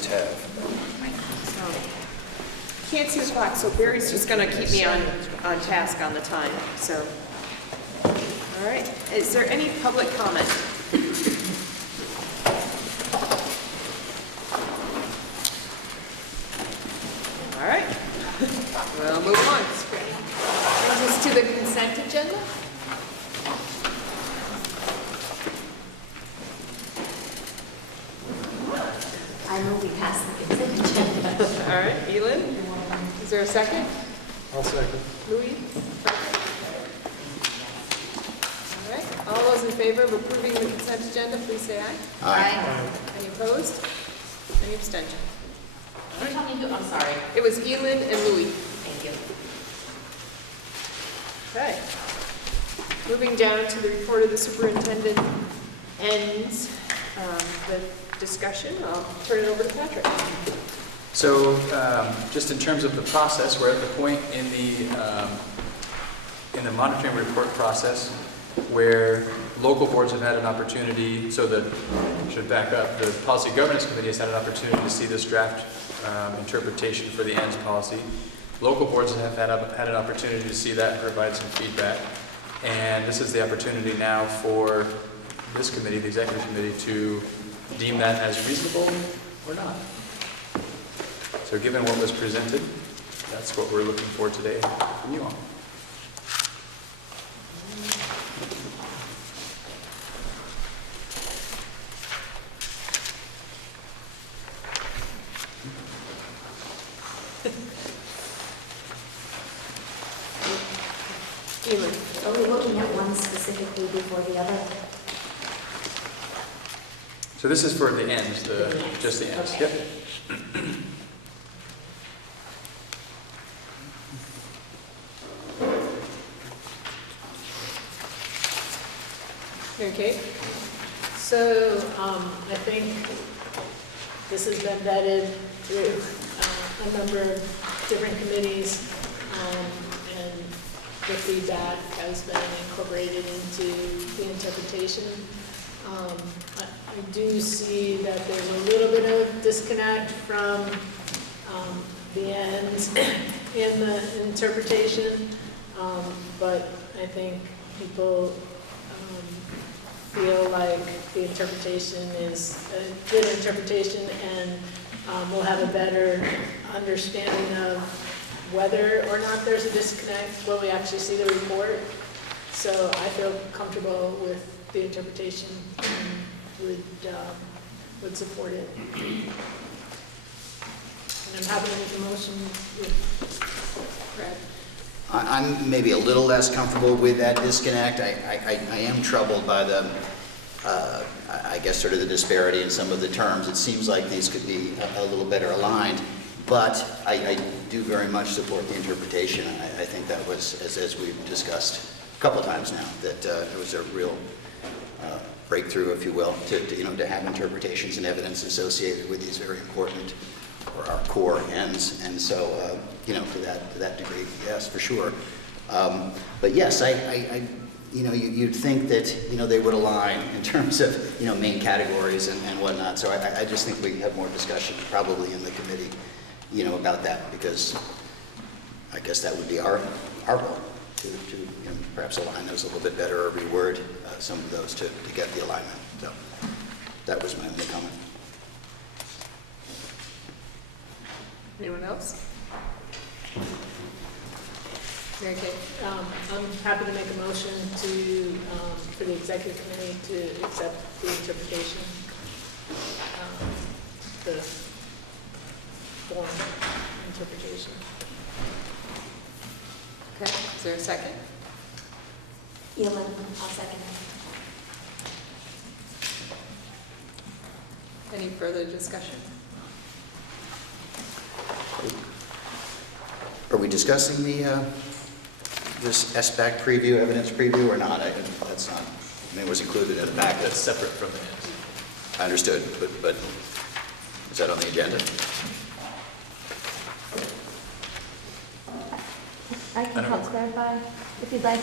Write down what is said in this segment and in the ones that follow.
must have. Can't see the clock, so Barry's just gonna keep me on task on the time, so. All right, is there any public comment? All right, we'll move on. Brings us to the consent agenda. I move we pass the consent agenda. All right, Elin, is there a second? I'll second. Louis? All right, all those in favor of approving the consent agenda, please say aye. Aye. Any opposed? Any abstention? Can you tell me who, I'm sorry. It was Elin and Louis. Thank you. Okay. Moving down to the report of the superintendent ends the discussion. I'll turn it over to Patrick. So just in terms of the process, we're at the point in the monitoring report process where local boards have had an opportunity, so that, I should back up, the Policy Governance Committee has had an opportunity to see this draft interpretation for the ends policy. Local boards have had an opportunity to see that and provide some feedback. And this is the opportunity now for this committee, the executive committee, to deem that as reasonable or not. So given what was presented, that's what we're looking for today from you all. Elin. Are we looking at one specifically before the other? So this is for the ends, just the ends. Okay. Yep. Okay. So I think this has been vetted through a number of different committees, and the feedback has been incorporated into the interpretation. I do see that there's a little bit of disconnect from the ends in the interpretation, but I think people feel like the interpretation is a good interpretation, and we'll have a better understanding of whether or not there's a disconnect when we actually see the report. So I feel comfortable with the interpretation and would support it. And I'm happy to make a motion with Brad. I'm maybe a little less comfortable with that disconnect. I am troubled by the, I guess, sort of the disparity in some of the terms. It seems like these could be a little better aligned, but I do very much support the interpretation. I think that was, as we've discussed a couple of times now, that it was a real breakthrough, if you will, to have interpretations and evidence associated with these very important, or our core ends. And so, to that degree, yes, for sure. But yes, you'd think that, they would align in terms of, main categories and whatnot. So I just think we have more discussion probably in the committee, about that, because I guess that would be our goal to perhaps align those a little bit better, or reword some of those to get the alignment. So that was my only comment. Anyone else? Mary Kay? I'm happy to make a motion to, for the executive committee to accept the interpretation, the form interpretation. Okay, is there a second? Elin, I'll second it. Any further discussion? Are we discussing this SBAC preview, evidence preview, or not? That's not, it was included in the packet. That's separate from the ends. I understood, but is that on the agenda? I can help clarify if you'd like.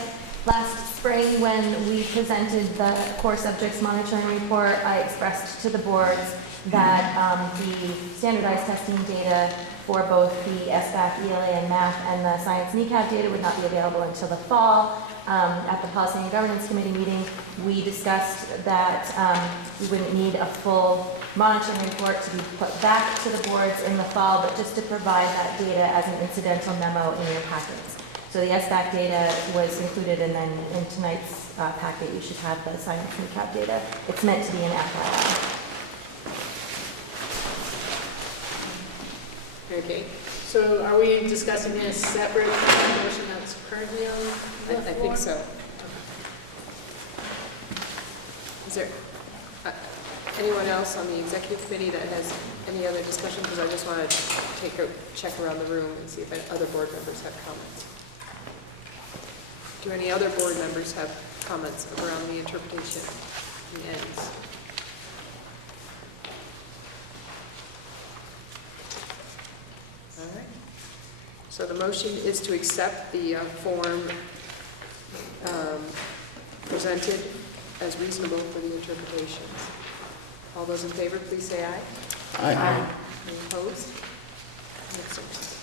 Last spring, when we presented the core subjects monitoring report, I expressed to the boards that the standardized testing data for both the SBAC, ELA, and math and the science NECAP data would not be available until the fall. At the Policy and Governance Committee meeting, we discussed that we wouldn't need a full monitoring report to be put back to the boards in the fall, but just to provide that data as an incidental memo in your packets. So the SBAC data was included, and then in tonight's packet, you should have the science NECAP data. It's meant to be an FYI. Okay, so are we discussing this separate from the motion that's currently on the I floor? think so. Is there anyone else on the executive committee that has any other discussion? Because I just want to take a check around the room and see if other board members have comments. Do any other board members have comments around the interpretation, the ends? All right. So the motion is to accept the form presented as reasonable for the interpretations. All those in favor, please say aye. Aye. Any opposed? Excellent.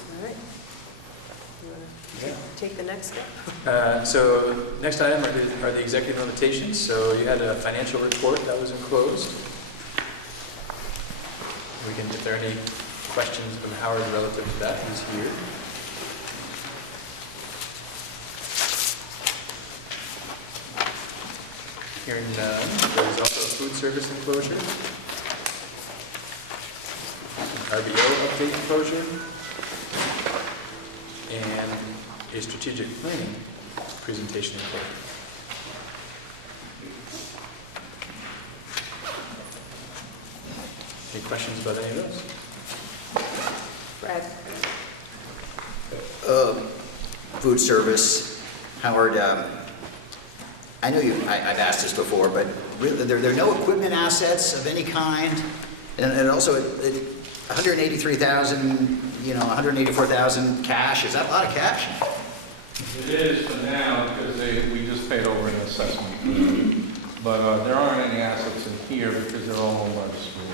All right. You want to take the next step? So next item are the executive notations. So you had a financial report that was enclosed. We can, if there are any questions from Howard relative to that, he's here. Hearing none, there's also a food service enclosure, an RBO update enclosure, and a strategic planning presentation enclosure. Any questions about any of those? Brad? Food service, Howard, I know I've asked this before, but really, there are no equipment assets of any kind, and also 183,000, 184,000 cash. Is that a lot of cash? It is for now, because we just paid over an assessment. But there aren't any assets in here because they're all owned by the school.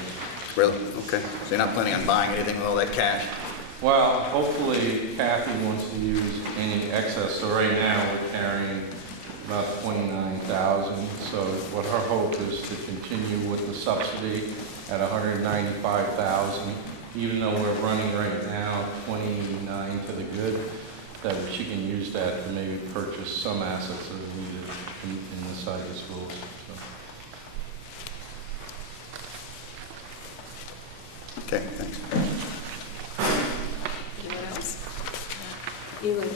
Really? Okay. So you're not planning on buying anything with all that cash? Well, hopefully Kathy wants to use any excess. So right now we're carrying about 29,000. So what her hope is to continue with the subsidy at 195,000, even though we're running right now 29 to the good, that she can use that to maybe purchase some assets that are needed in the side of the schools. Okay, thanks. Anyone else? Ely?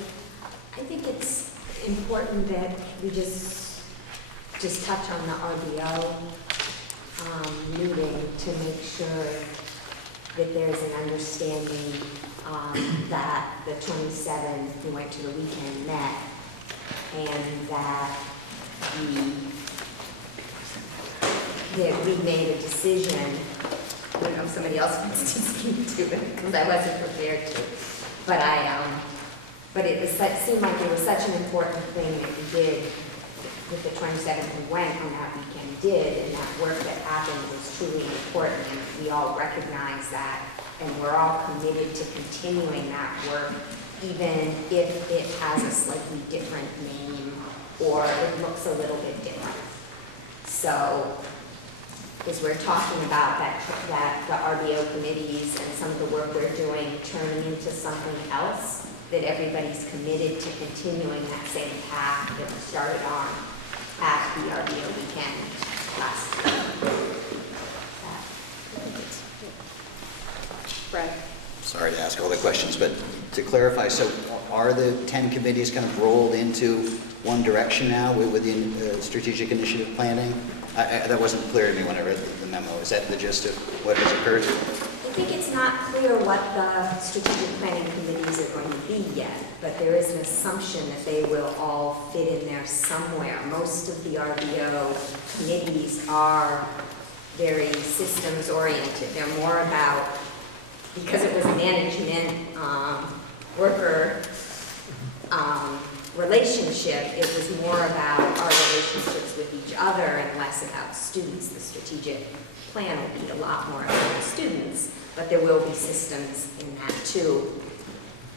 I think it's important that we just touch on the RBO meeting to make sure that there's an understanding that the 27th, we went to the weekend, met, and that we made a decision. I don't know if somebody else wants to speak to it, because I wasn't prepared to. But it seemed like it was such an important thing that we did with the 27th. We went on that weekend, and that work that happened was truly important, and we all recognize that, and we're all committed to continuing that work, even if it has a slightly different name or it looks a little bit different. So, as we're talking about that the RBO committees and some of the work we're doing turning into something else, that everybody's committed to continuing that same path that we started on at the RBO weekend last year. Brad? Sorry to ask all the questions, but to clarify, so are the 10 committees kind of rolled into one direction now within strategic initiative planning? That wasn't clear to me when I read the memo. Is that the gist of what has occurred? I think it's not clear what the strategic planning committees are going to be yet, but there is an assumption that they will all fit in there somewhere. Most of the RBO committees are very systems oriented. They're more about, because it was management, worker relationship. It was more about our relationships with each other and less about students. The strategic plan will be a lot more about students, but there will be systems in that too,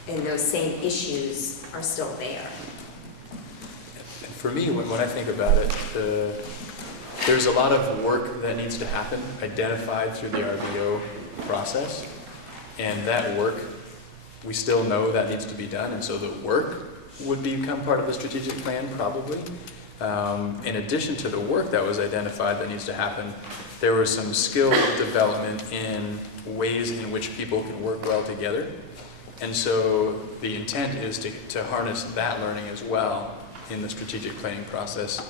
and those same issues are still there. For me, when I think about it, there's a lot of work that needs to happen, identified through the RVO process, and that work, we still know that needs to be done, and so the work would become part of the strategic plan, probably. In addition to the work that was identified that needs to happen, there was some skill development in ways in which people can work well together. And so the intent is to harness that learning as well in the strategic planning process,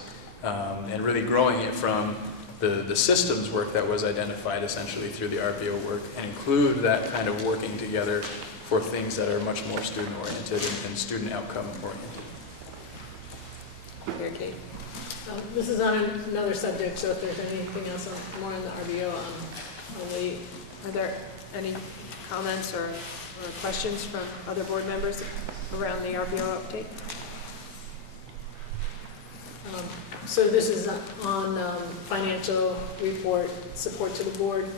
and really growing it from the systems work that was identified essentially through the RVO work, and include that kind of working together for things that are much more student-oriented and student outcome-oriented. Mary Kate? This is on another subject, so if there's anything else more on the RVO, I'll wait. Are there any comments or questions from other board members around the RVO update? So this is on financial report, support to the board.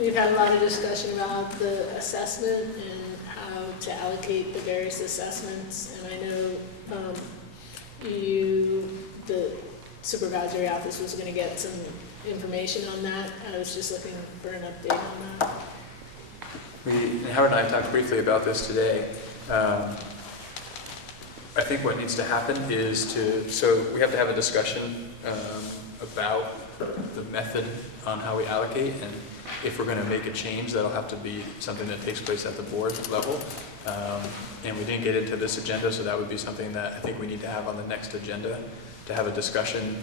We've had a lot of discussion about the assessment and how to allocate the various assessments, and I know the supervisory office was going to get some information on that. I was just looking for an update on that. Howard and I talked briefly about this today. I think what needs to happen is so we have to have a discussion about the method on how we allocate, and if we're going to make a change, that'll have to be something that takes place at the board level. And we didn't get into this agenda, so that would be something that I think we need to have on the next agenda to have a discussion.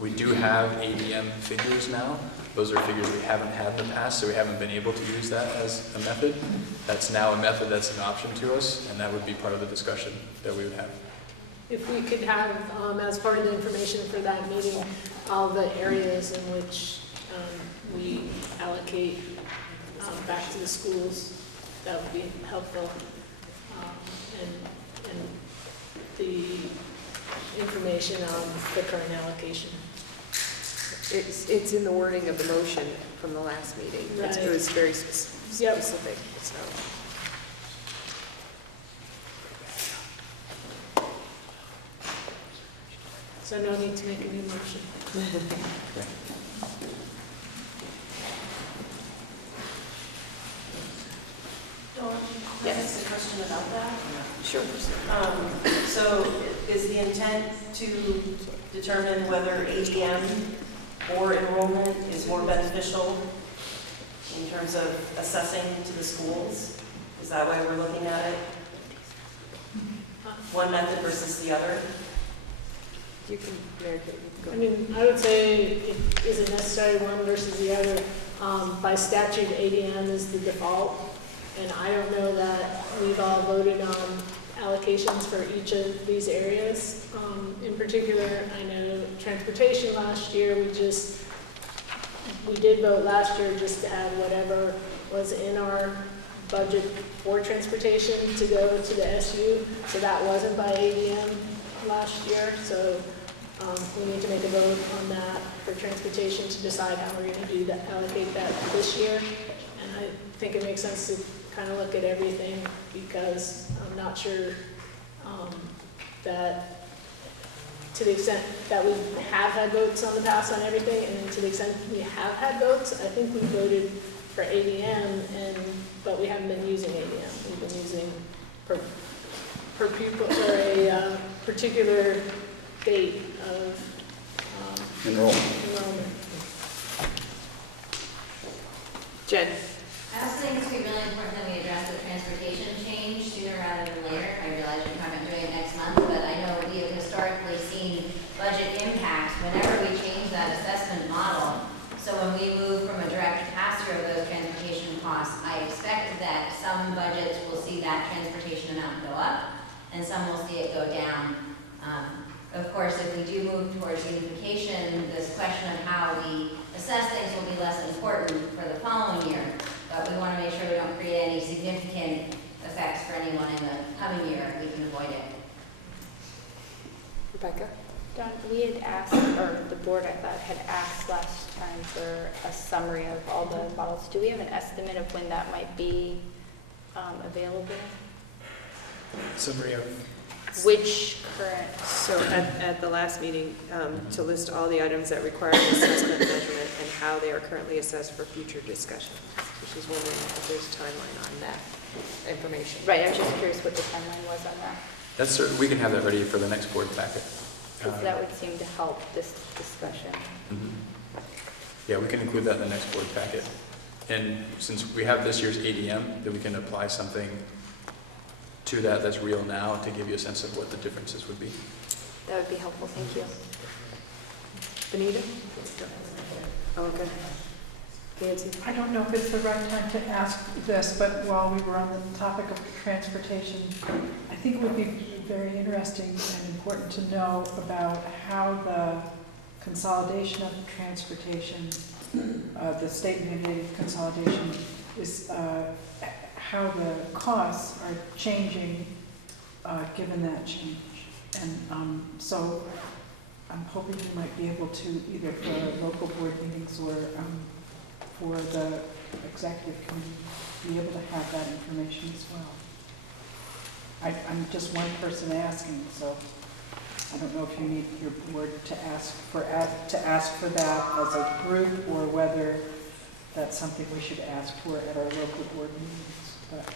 We do have ADM figures now. Those are figures we haven't had in the past, so we haven't been able to use that as a method. That's now a method that's an option to us, and that would be part of the discussion that we would have. If we could have, as part of the information for that meeting, all the areas in which we allocate back to the schools, that would be helpful. And the information on the current allocation. It's in the wording of the motion from the last meeting. Right. It was very specific, so. So no need to make a new motion. Dawn, Yes. can I ask a question about that? Sure. So is the intent to determine whether ADM or enrollment is more beneficial in terms of assessing to the schools? Is that why we're looking at it? One method versus the other? You can, Mary Kate, you can I go. mean, I would say it isn't necessarily one versus the other. By statute, ADM is the default, and I don't know that we've all voted on allocations for each of these areas. In particular, I know transportation last year, we did vote last year just to add whatever was in our budget for transportation to go to the SU, so that wasn't by ADM last year, so we need to make a vote on that for transportation to decide how we're going to do that, allocate that this year. And I think it makes sense to kind of look at everything, because I'm not sure that to the extent that we have had votes on the past on everything, and to the extent we have had votes, I think we voted for ADM, but we haven't been using ADM. We've been using per pupil for a particular date of enrollment. Jen? I also think it's really important that we address the transportation change sooner rather than later. I realize we're not doing it next month, but I know we have historically seen budget impact whenever we change that assessment model. So when we move from a direct pass-through of those transportation costs, I expect that some budgets will see that transportation amount go up, and some will see it go down. Of course, if we do move towards unification, this question of how we assess things will be less important for the following year. But we want to make sure we don't create any significant effects for anyone in the Rebecca? Don, we had asked, or the board, I thought, had asked last time for a summary of all the models. Do we have an estimate of when that might be available? Summary of, Which current? So at the last meeting, to list all the items that require an assessment measurement and how they are currently assessed for future discussion, which is wondering if there's a timeline on that information. Right, I was just curious what the timeline was on that. that's certain, we can have that ready for the next board packet. Because that would seem to help this discussion. Mhm. Yeah, we can include that in the next board packet. And since we have this year's ADM, then we can apply something to that that's real now to give you a sense of what the differences would be. That would be helpful, thank you. Benita? Oh, okay. Nancy? I don't know if it's the right time to ask this, but while we were on the topic of transportation, I think it would be very interesting and important to know about how the consolidation of transportation, the state mandated consolidation, is how the costs are changing given that change. And so I'm hoping you might be able to, either for local board meetings or for the executive committee, be able to have that information as well. I'm just one person asking, so I don't know if you need your board to ask for that as a group, or whether that's something we should ask for at our local board meetings. But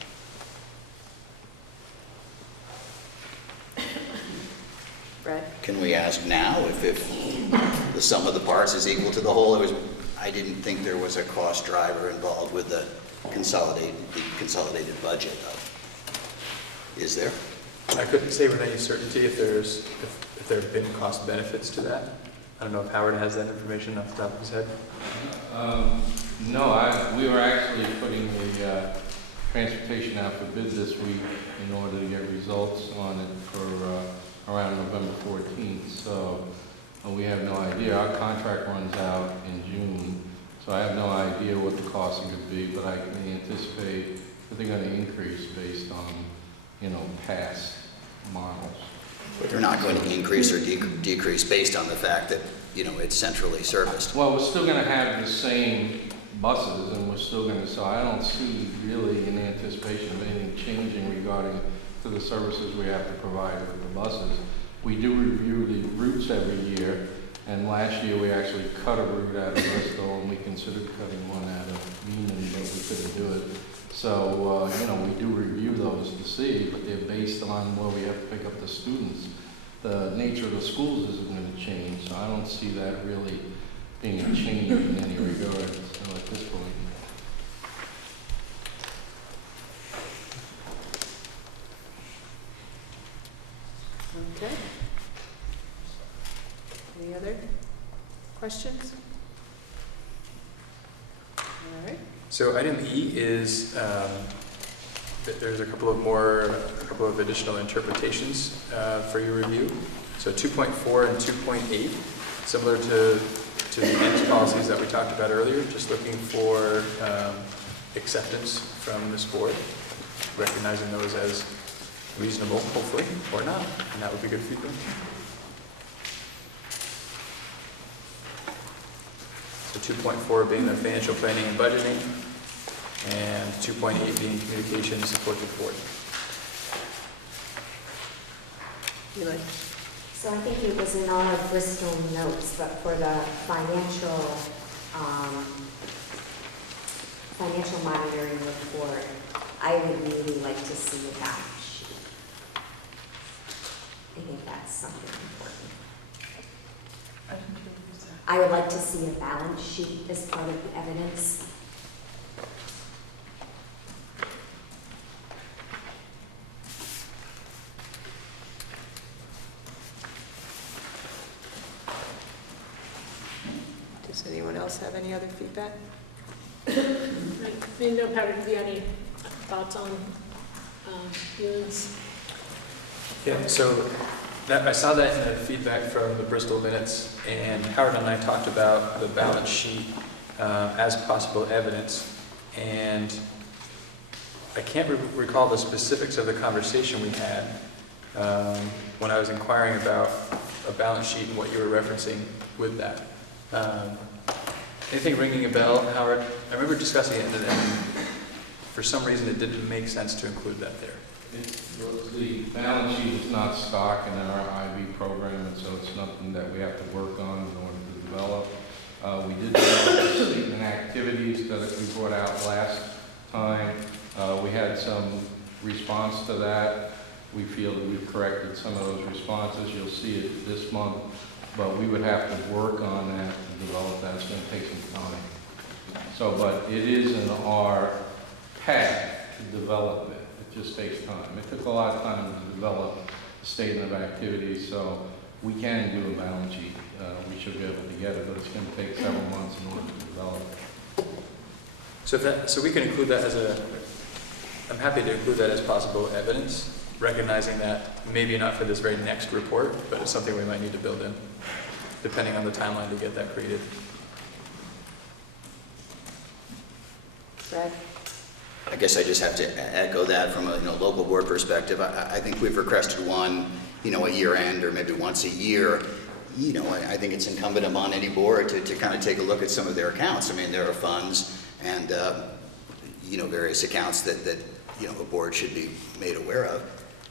Brad? Can we ask now if the sum of the parts is equal to the whole? I didn't think there was a cost driver involved with the consolidated budget. Is there? I couldn't say with any certainty if there have been cost benefits to that. I don't know if Howard has that information off the top of his head. No, we were actually putting the transportation out for bid this week in order to get results on it for around November 14th. So we have no idea. Our contract runs out in June, so I have no idea what the cost could be, but I can anticipate that they're going to increase based on, past models. But you're not going to increase or decrease based on the fact that, it's centrally serviced. Well, we're still going to have the same buses, and we're still going to, so I don't see really in anticipation of anything changing regarding to the services we have to provide with the buses. We do review the routes every year, and last year we actually cut a route out of Bristol, and we considered cutting one out of Beaman, but we couldn't do it. So, we do review those to see, but they're based on where we have to pick up the students. The nature of the schools isn't going to change, so I don't see that really being a change in any regard, so at this point. Okay. Any other questions? All right. So item E is, there's a couple of additional interpretations for your review. So 2.4 and 2.8, similar to the ends policies that we talked about earlier, just looking for acceptance from this board, recognizing those as reasonable, hopefully, or not, and that would be good feedback. So 2.4 being the financial planning and budgeting, and 2.8 being communication and support to the board. Eli? So I think it was in all of Bristol notes, but for the financial monitoring report, I would really like to see a balance sheet. I think that's something important. I didn't hear what you said. I would like to see a balance sheet as part of the evidence. Does anyone else have any other feedback? I know, Patrick, do you have any thoughts on feelings? Yeah, so I saw that in the feedback from the Bristol minutes, and Howard and I talked about the balance sheet as possible evidence, and I can't recall the specifics of the conversation we had when I was inquiring about a balance sheet and what you were referencing with that. Anything ringing a bell, Howard? I remember discussing it, and for some reason it didn't make sense to include that there. The balance sheet is not stock in our IB program, and so it's nothing that we have to work on in order to develop. We did develop statement activities that we brought out last time. We had some response to that. We feel that we've corrected some of those responses. You'll see it this month, but we would have to work on that to develop that. It's going to take some time. So, but it is in our path to develop it. It just takes time. It took a lot of time to develop a statement of activities, so we can do a balance sheet. We should be able to get it, but it's going to take several months in order to develop it. So we can include that as I'm happy to include that as possible evidence, recognizing that maybe not for this very next report, but it's something we might need to build in, depending on the timeline to get that created. Brad? I guess I just have to echo that from a local board perspective. I think we've requested one, a year end or maybe once a year. I think it's incumbent upon any board to kind of take a look at some of their accounts. I mean, there are funds and, various accounts that a board should be made aware of,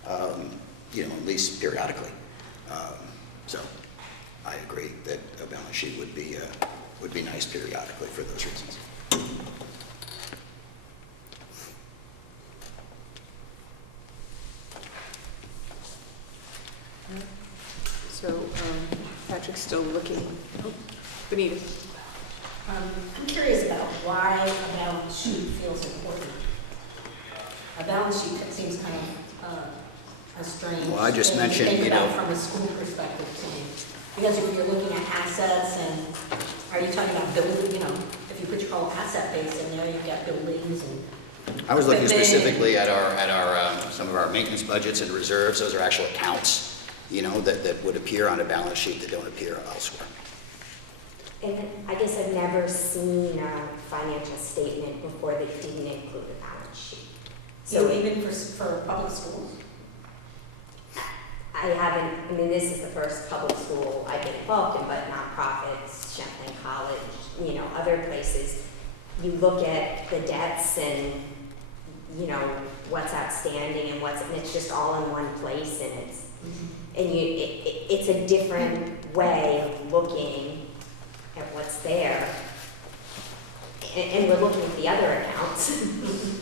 at least periodically. So I agree that a balance sheet would be nice periodically for those reasons. So Patrick's still looking. Oh, Benita. I'm curious about why a balance sheet feels important. A balance sheet seems kind of a strange. Well, I just thing to mentioned, think about from a school perspective to me. Because if you're looking at assets and are you talking about building, if you put your whole asset base in there, you've got buildings and. I was looking specifically at our some of our maintenance budgets and reserves. Those are actual accounts, that would appear on a balance sheet that don't appear elsewhere. And I guess I've never seen a financial statement before that didn't include a balance sheet. So even for public schools? I haven't, this is the first public school I've been involved in, but nonprofits, Champlain College, other places, you look at the debts and, what's outstanding and it's just all in one place, and it's a different way of looking at what's there. And we're looking at the other accounts,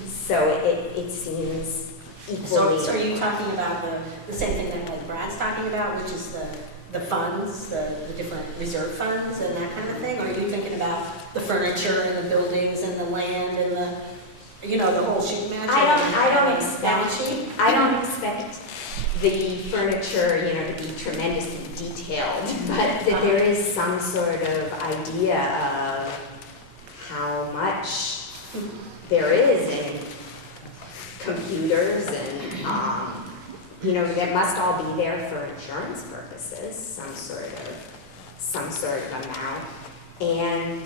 so it seems equally. So are you talking about the same thing that like Brad's talking about, which is the funds, the different reserve funds and that kind of thing? Or are you thinking about the furniture and the buildings and the land and the whole sheet match? I don't expect the furniture, to be tremendously detailed, but that there is some sort of idea of how much there is in computers and, that must all be there for insurance purposes, some sort of amount. And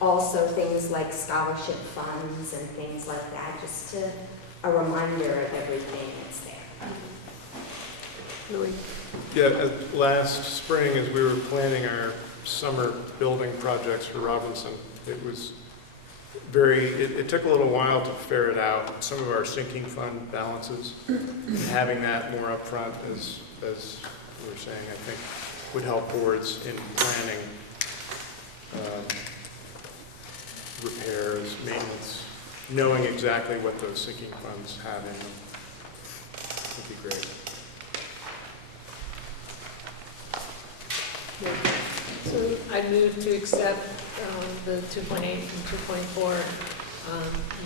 also things like scholarship funds and things like that, just a reminder of everything that's there. Louis? Yeah, last spring as we were planning our summer building projects for Robinson, it was it took a little while to ferret out some of our sinking fund balances. And having that more upfront, as we were saying, I think would help boards in planning repairs, maintenance, knowing exactly what those sinking funds have in them would be great. So I move to accept the 2.8 and 2.4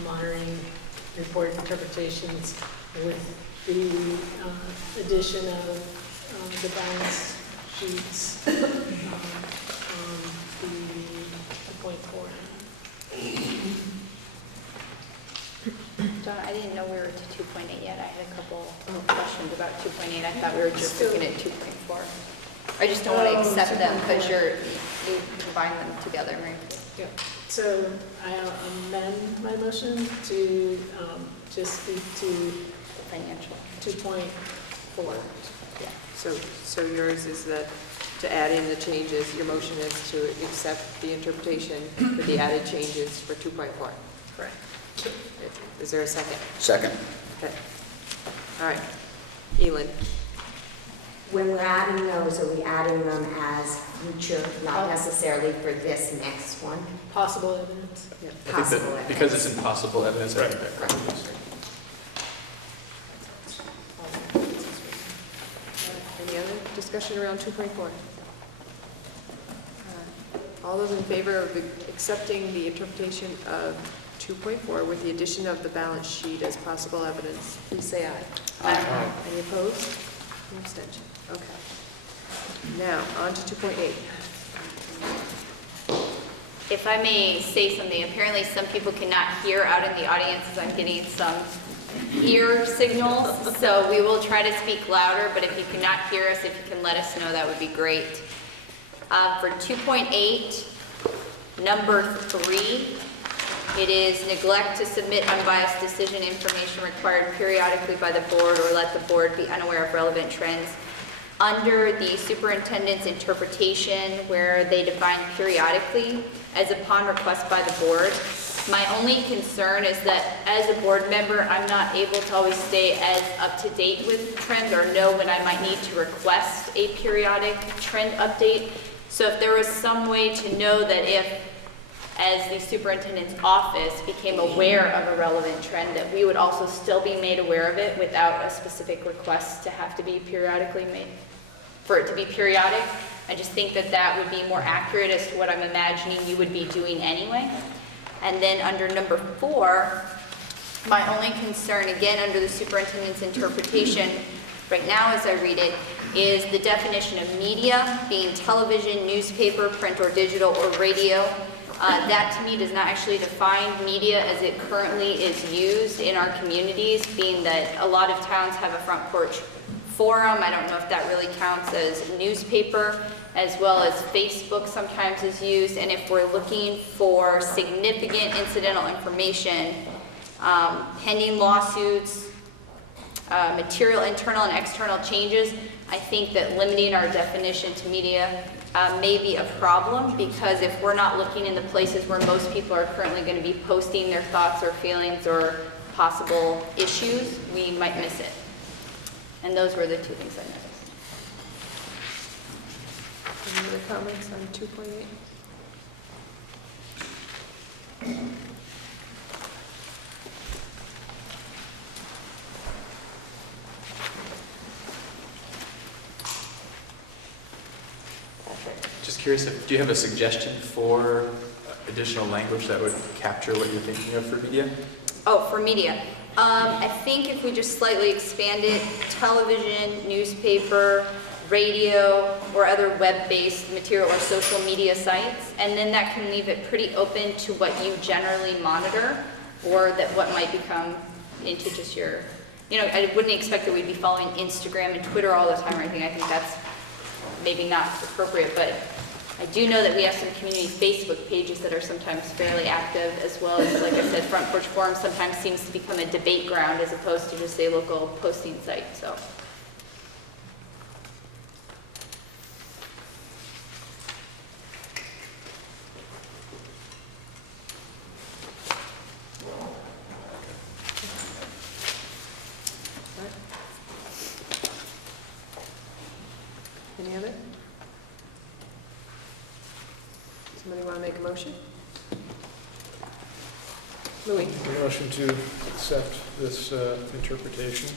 monitoring report interpretations with the addition of the balance sheets on the 2.4. Dawn, I didn't know we were to 2.8 yet. I had a couple questions about 2.8. I thought we were just looking at 2.4. I just don't want to accept them because you combine them together, right? Yeah. So I amend my motion to just speak to Financial. 2.4. Yeah. So yours is that to add in the changes, your motion is to accept the interpretation with the added changes for 2.4. Correct. Is there a second? Second. Okay. All right. Elin? When we're adding those, are we adding them as future, not necessarily for this next one? Possible evidence. Yeah. I think Possible that because it's impossible evidence, I think that Right. probably is. Any other discussion around 2.4? All those in favor of accepting the interpretation of 2.4 with the addition of the balance sheet as possible evidence, please say aye. Aye. Any opposed? Any abstention? Okay. Now, on to 2.8. If I may say something, apparently some people cannot hear out in the audience as I'm getting some ear signals, so we will try to speak louder, but if you cannot hear us, if you can let us know, that would be great. For 2.8, number 3, it is neglect to submit unbiased decision information required periodically by the board or let the board be unaware of relevant trends. Under the superintendent's interpretation, where they define periodically as upon request by the board, my only concern is that as a board member, I'm not able to always stay as up to date with trends or know when I might need to request a periodic trend update. So if there was some way to know that if, as the superintendent's office became aware of a relevant trend, that we would also still be made aware of it without a specific request to have to be periodically made, for it to be periodic. I just think that that would be more accurate as to what I'm imagining you would be doing anyway. And then under number 4, my only concern, again, under the superintendent's interpretation, right now as I read it, is the definition of media being television, newspaper, print or digital, or radio. That to me does not actually define media as it currently is used in our communities, being that a lot of towns have a front porch forum. I don't know if that really counts as newspaper, as well as Facebook sometimes is used. And if we're looking for significant incidental information, pending lawsuits, material internal and external changes, I think that limiting our definition to media may be a problem, because if we're not looking in the places where most people are currently going to be posting their thoughts or feelings or possible issues, we might miss it. And those were the 2 things I noticed. Any other comments on 2.8? Just curious, do you have a suggestion for additional language that would capture what you're thinking of for media? Oh, for media. I think if we just slightly expand it, television, newspaper, radio, or other web-based material or social media sites, and then that can leave it pretty open to what you generally monitor, or that what might become into just your, I wouldn't expect that we'd be following Instagram and Twitter all the time or anything. I think that's maybe not appropriate, but I do know that we have some community Facebook pages that are sometimes fairly active, as well as, like I said, Front Porch Forum sometimes seems to become a debate ground as opposed to just a local posting site, so. Any other? Somebody want to make a motion? Louis? A motion to accept this interpretation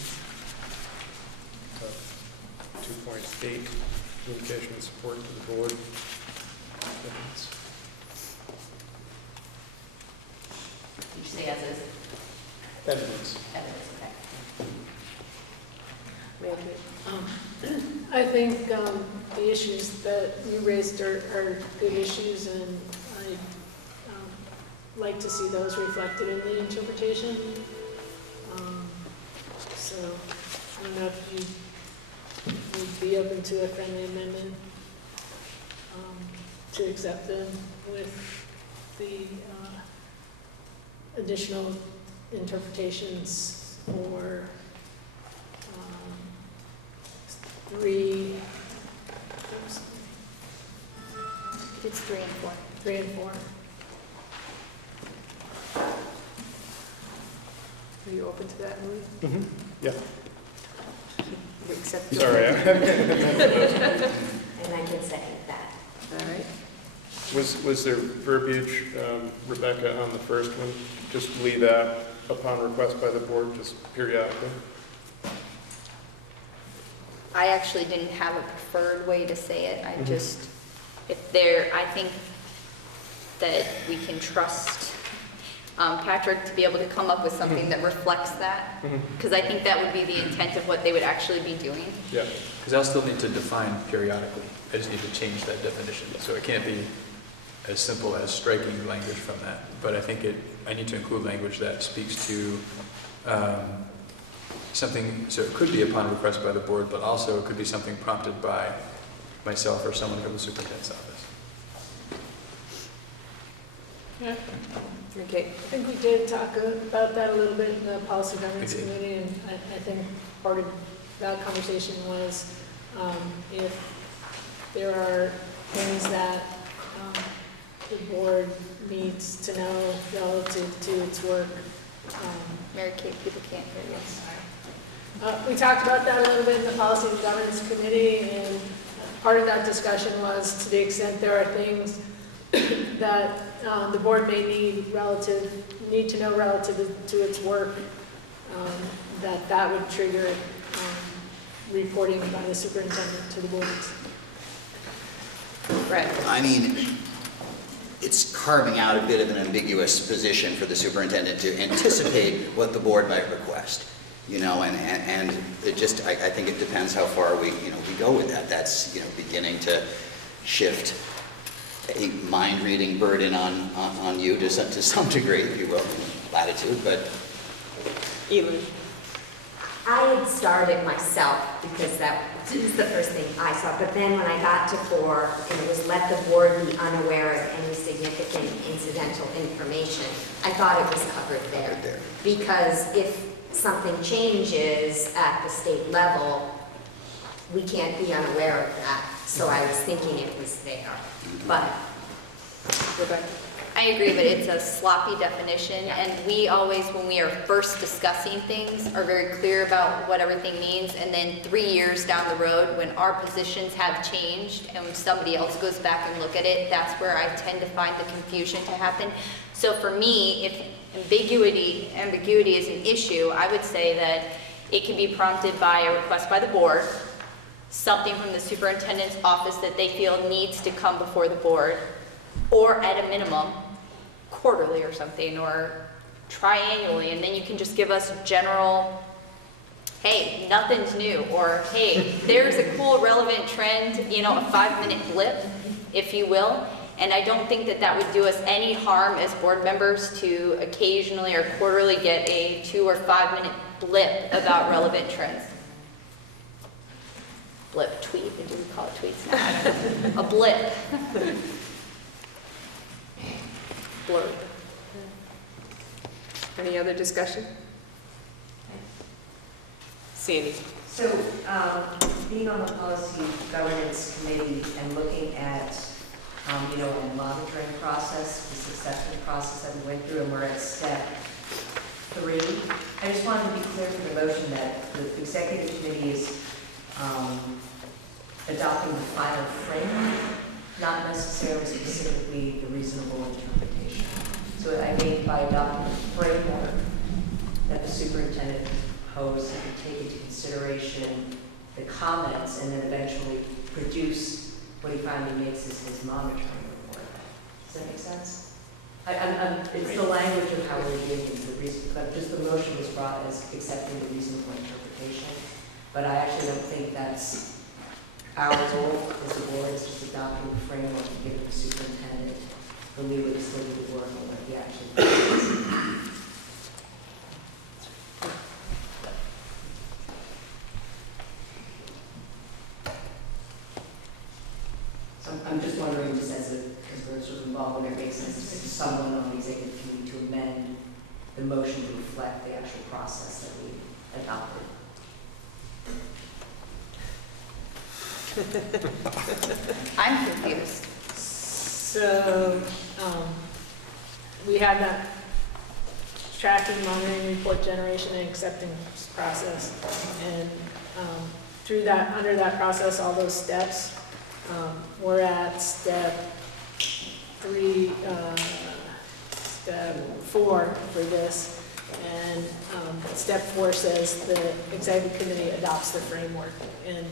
of 2.8, communication and support to the board. Did you say as is? Evidence. Evidence, okay. I think the issues that you raised are good issues, and I'd like to see those reflected in the interpretation. So I don't know if you would be open to a friendly amendment to accept them with the additional interpretations for 3, It's 3 and 4. 3 and 4. Are you open to that, Louis? Yeah. We accept. Sorry. And I can second that. All right. Was there verbiage, Rebecca, on the first one? Just leave that upon request by the board, just periodically? I actually didn't have a preferred way to say it. I just, I think that we can trust Patrick to be able to come up with something that reflects that. Because I think that would be the intent of what they would actually be doing. Yeah. Because I'll still need to define periodically. I just need to change that definition. So it can't be as simple as striking language from that. But I think I need to include language that speaks to something, so it could be upon request by the board, but also it could be something prompted by myself or someone from the superintendent's office. Yeah. Okay. I think we did talk about that a little bit in the policy governance We did. committee, and I think part of that conversation was if there are things that the board needs to know relative to its work. Mary Kate, people can't hear you. We talked about that a little bit in the policy and governance committee, and part of that discussion was to the extent there are things that the board may need to know relative to its work, that would trigger reporting by the superintendent to the boards. Right. I mean, it's carving out a bit of an ambiguous position for the superintendent to anticipate what the board might request. And it just, I think it depends how far we go with that. That's, beginning to shift a mind reading burden on you to some degree, if you will, latitude, but. Even. I had started myself because that was the first thing I saw, but then when I got to 4, and it was let the board be unaware of any significant incidental information, I thought it was covered there. Because if something changes at the state level, we can't be unaware of that. So I was thinking it was there, but. Rebecca. I agree, but it's a sloppy definition, and we always, when we are first discussing things, are very clear about what everything means, and then 3 years down the road, when our positions have changed, and when somebody else goes back and look at it, that's where I tend to find the confusion to happen. So for me, if ambiguity is an issue, I would say that it can be prompted by a request by the board, something from the superintendent's office that they feel needs to come before the board, or at a minimum, quarterly or something, or triannually, and then you can just give us general, hey, nothing's new, or hey, there's a cool relevant trend, a 5-minute blip, if you will. And I don't think that would do us any harm as board members to occasionally or quarterly get a 2 or 5-minute blip about relevant trends. Blip, tweet, do we call it tweets now? I don't know. A blip. Blurb. Any other discussion? Sandy. So, being on the policy governance committee and looking at, a monitoring process, this assessment process that we went through, and we're at step 3, I just wanted to be clear for the motion that the executive committee is adopting the final framework, not necessarily specifically the reasonable interpretation. So I mean, by adopting the framework that the superintendent proposed, he could take into consideration the comments and then eventually produce what he finally makes as his monitoring report. Does that make sense? It's the language of how we're doing the reason, but just the motion was brought as accepting the reasonable interpretation. But I actually don't think that's our role as a board, is just adopting the framework and giving the superintendent the leeway to still do the work on what he actually does. So I'm just wondering, just because we're sort of involved, whether it makes sense to someone on the executive committee to amend the motion to reflect the actual process that we adopted. I'm confused. So, we have that tracking, monitoring, report generation, and acceptance process. And through that, under that process, all those steps, we're at step 4 for this. And step 4 says the executive committee adopts the framework. And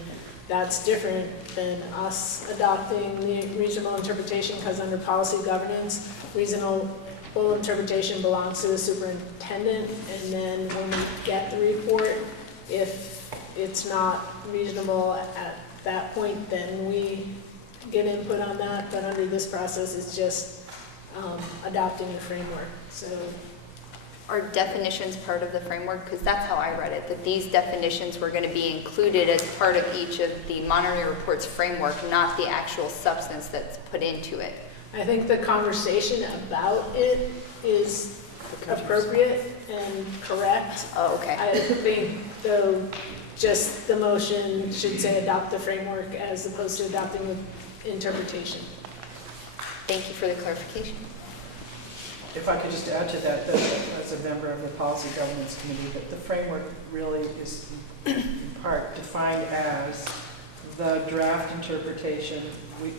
that's different than us adopting the reasonable interpretation, because under policy governance, reasonable interpretation belongs to the superintendent. And then when we get the report, if it's not reasonable at that point, then we get input on that. But under this process, it's just adopting the framework. So Are definitions part of the framework? Because that's how I read it, that these definitions were going to be included as part of each of the monitoring reports framework, not the actual substance that's put into it. I think the conversation about it is appropriate and correct. Oh, okay. I think, though, just the motion should say adopt the framework as opposed to adopting the interpretation. Thank you for the clarification. If I could just add to that, as a member of the Policy Governance Committee, that the framework really is in part defined as the draft interpretation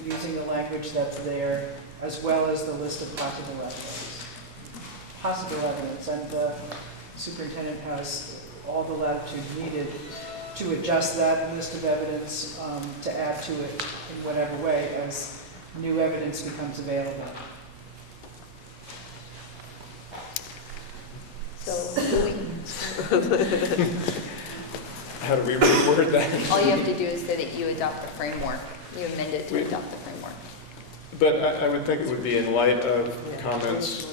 using the language that's there, as well as the list of possible evidence. And the superintendent has all the latitude needed to adjust that list of evidence, to add to it in whatever way as new evidence becomes available. So, How do we reword that? all you have to do is say that you adopt the framework. You amend it to adopt the framework. But I would think it would be in light of comments,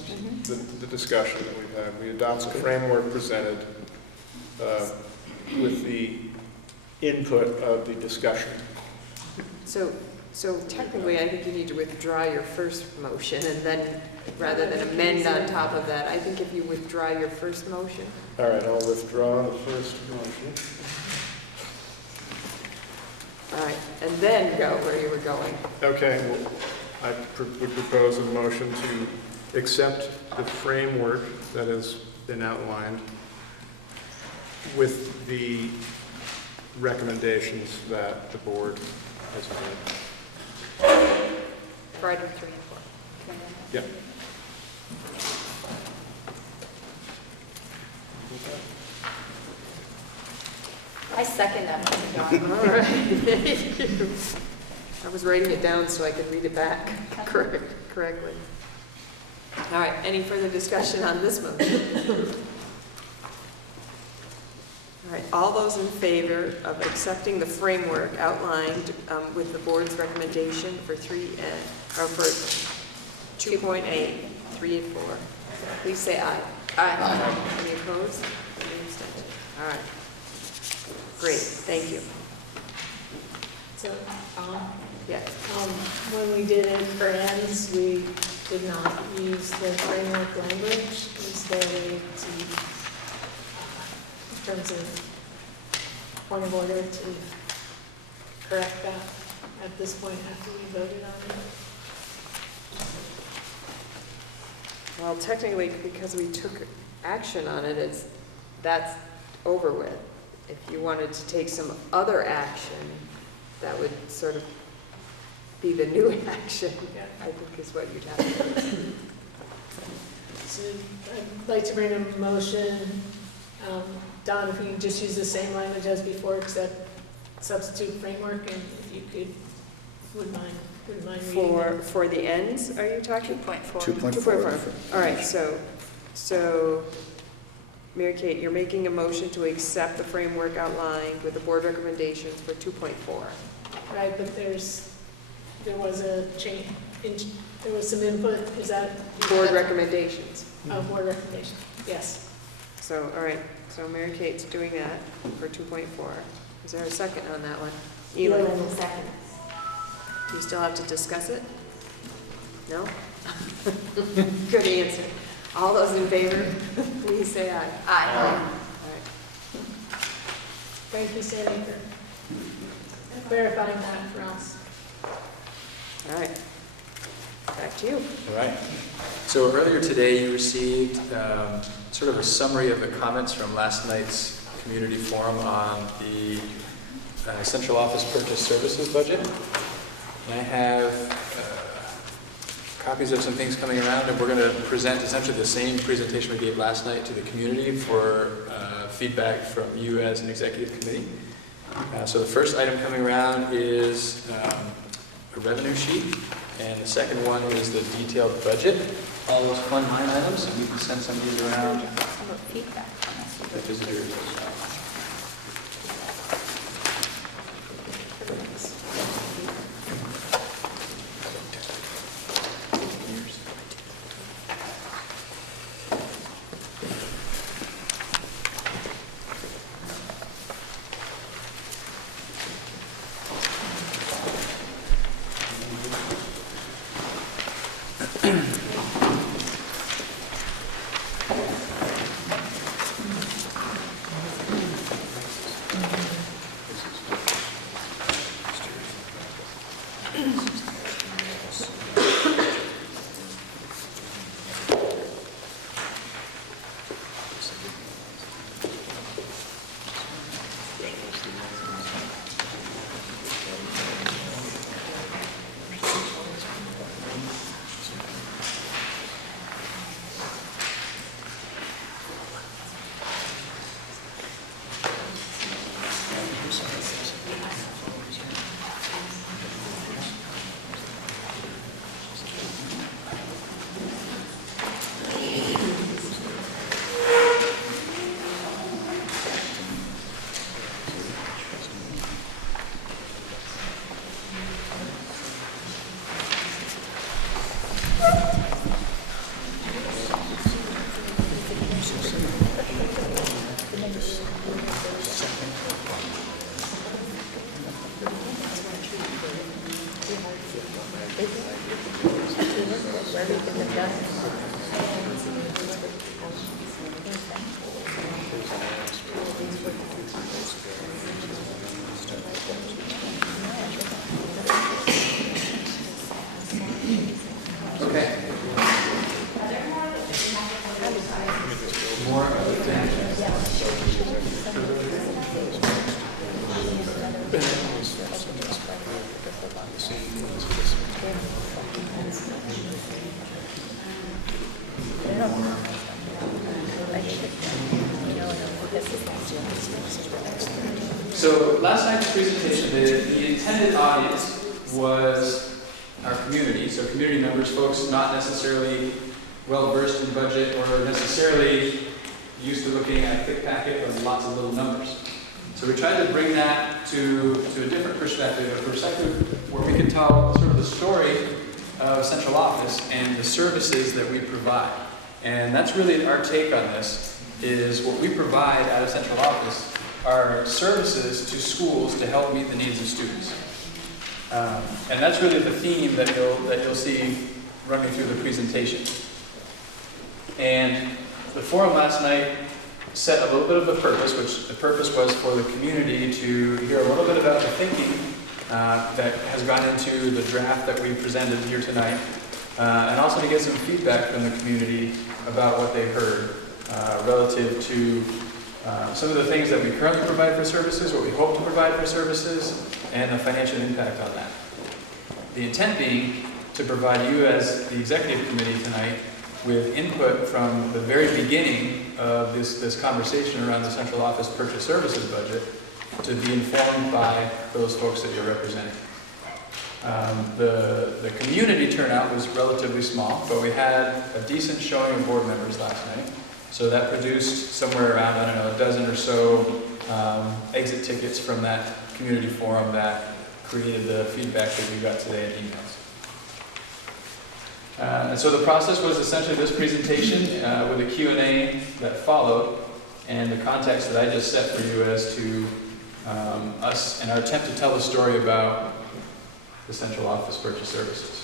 the discussion that we've had. We adopt the framework presented with the input of the discussion. So technically, I think you need to withdraw your first motion, and then, rather than amend on top of that, I think if you withdraw your first motion. All right, I'll withdraw the first motion. All right, and then go where you were going. Okay, well, I would propose a motion to accept the framework that has been outlined with the recommendations that the board has made. For item 3 and 4. Yeah. I second that. All right, thank you. I was writing it down so I could read it back correctly. All right, any further discussion on this motion? All right, all those in favor of accepting the framework outlined with the board's recommendation for 2.8, 3 and 4, please say aye. Aye. Any opposed? Any abstentions? All right. Great, thank you. So, Yes. when we did it for ends, we did not use the framework language. Is there a way to, in terms of point of order, to correct that at this point after we voted on it? Well, technically, because we took action on it, that's over with. If you wanted to take some other action, that would sort of be the new action, I think is what you'd have to do. So I'd like to bring a motion, Don, if you could just use the same language as before, except substitute framework, and if you could, wouldn't mind reading it. For the ends, are you talking? 2.4. 2.4. All right, so Mary Kate, you're making a motion to accept the framework outlined with the board recommendations for 2.4. Right, but there was a change, there was some input, is that? Board recommendations. Oh, board recommendation, yes. So, all right, so Mary Kate's doing that for 2.4. Is there a second on that one? Eli, Eli, second. do you still have to discuss it? No? Good answer. All those in favor, please say aye. Aye. All right. Thank you, Sandy, for clarifying that for us. All right. Back back to you. All right. So earlier today, you received sort of a summary of the comments from last night's community forum on the central office purchase services budget. And I have copies of some things coming around, and we're going to present essentially the same presentation we gave last night to the community for feedback from you as an executive committee. So the first item coming around is a revenue sheet, and the second one is the detailed budget. All those fun line items, and we can send some of these around Feedback. the visitors. Okay. More of So last night's presentation, the intended audience was our community, so community members, folks not necessarily well-versed in budget or necessarily used to looking at a quick packet of lots of little numbers. So we tried to bring that to a different perspective, a perspective where we could tell sort of the story of central office and the services that we provide. And that's really our take on this, is what we provide out of central office are services to schools to help meet the needs of students. And that's really the theme that you'll see running through the presentation. And the forum last night set a little bit of a purpose, which the purpose was for the community to hear a little bit about the thinking that has gone into the draft that we presented here tonight, and also to get some feedback from the community about what they heard relative to some of the things that we currently provide for services, what we hope to provide for services, and the financial impact on that. The intent being to provide you as the executive committee tonight with input from the very beginning of this conversation around the central office purchase services budget to be informed by those folks that you're representing. The community turnout was relatively small, but we had a decent showing of board members last night. So that produced somewhere around, I don't know, a dozen or so exit tickets from that community forum that created the feedback that we got today in emails. And so the process was essentially this presentation with a Q&A that followed, and the context that I just set for you as to us and our attempt to tell the story about the central office purchase services.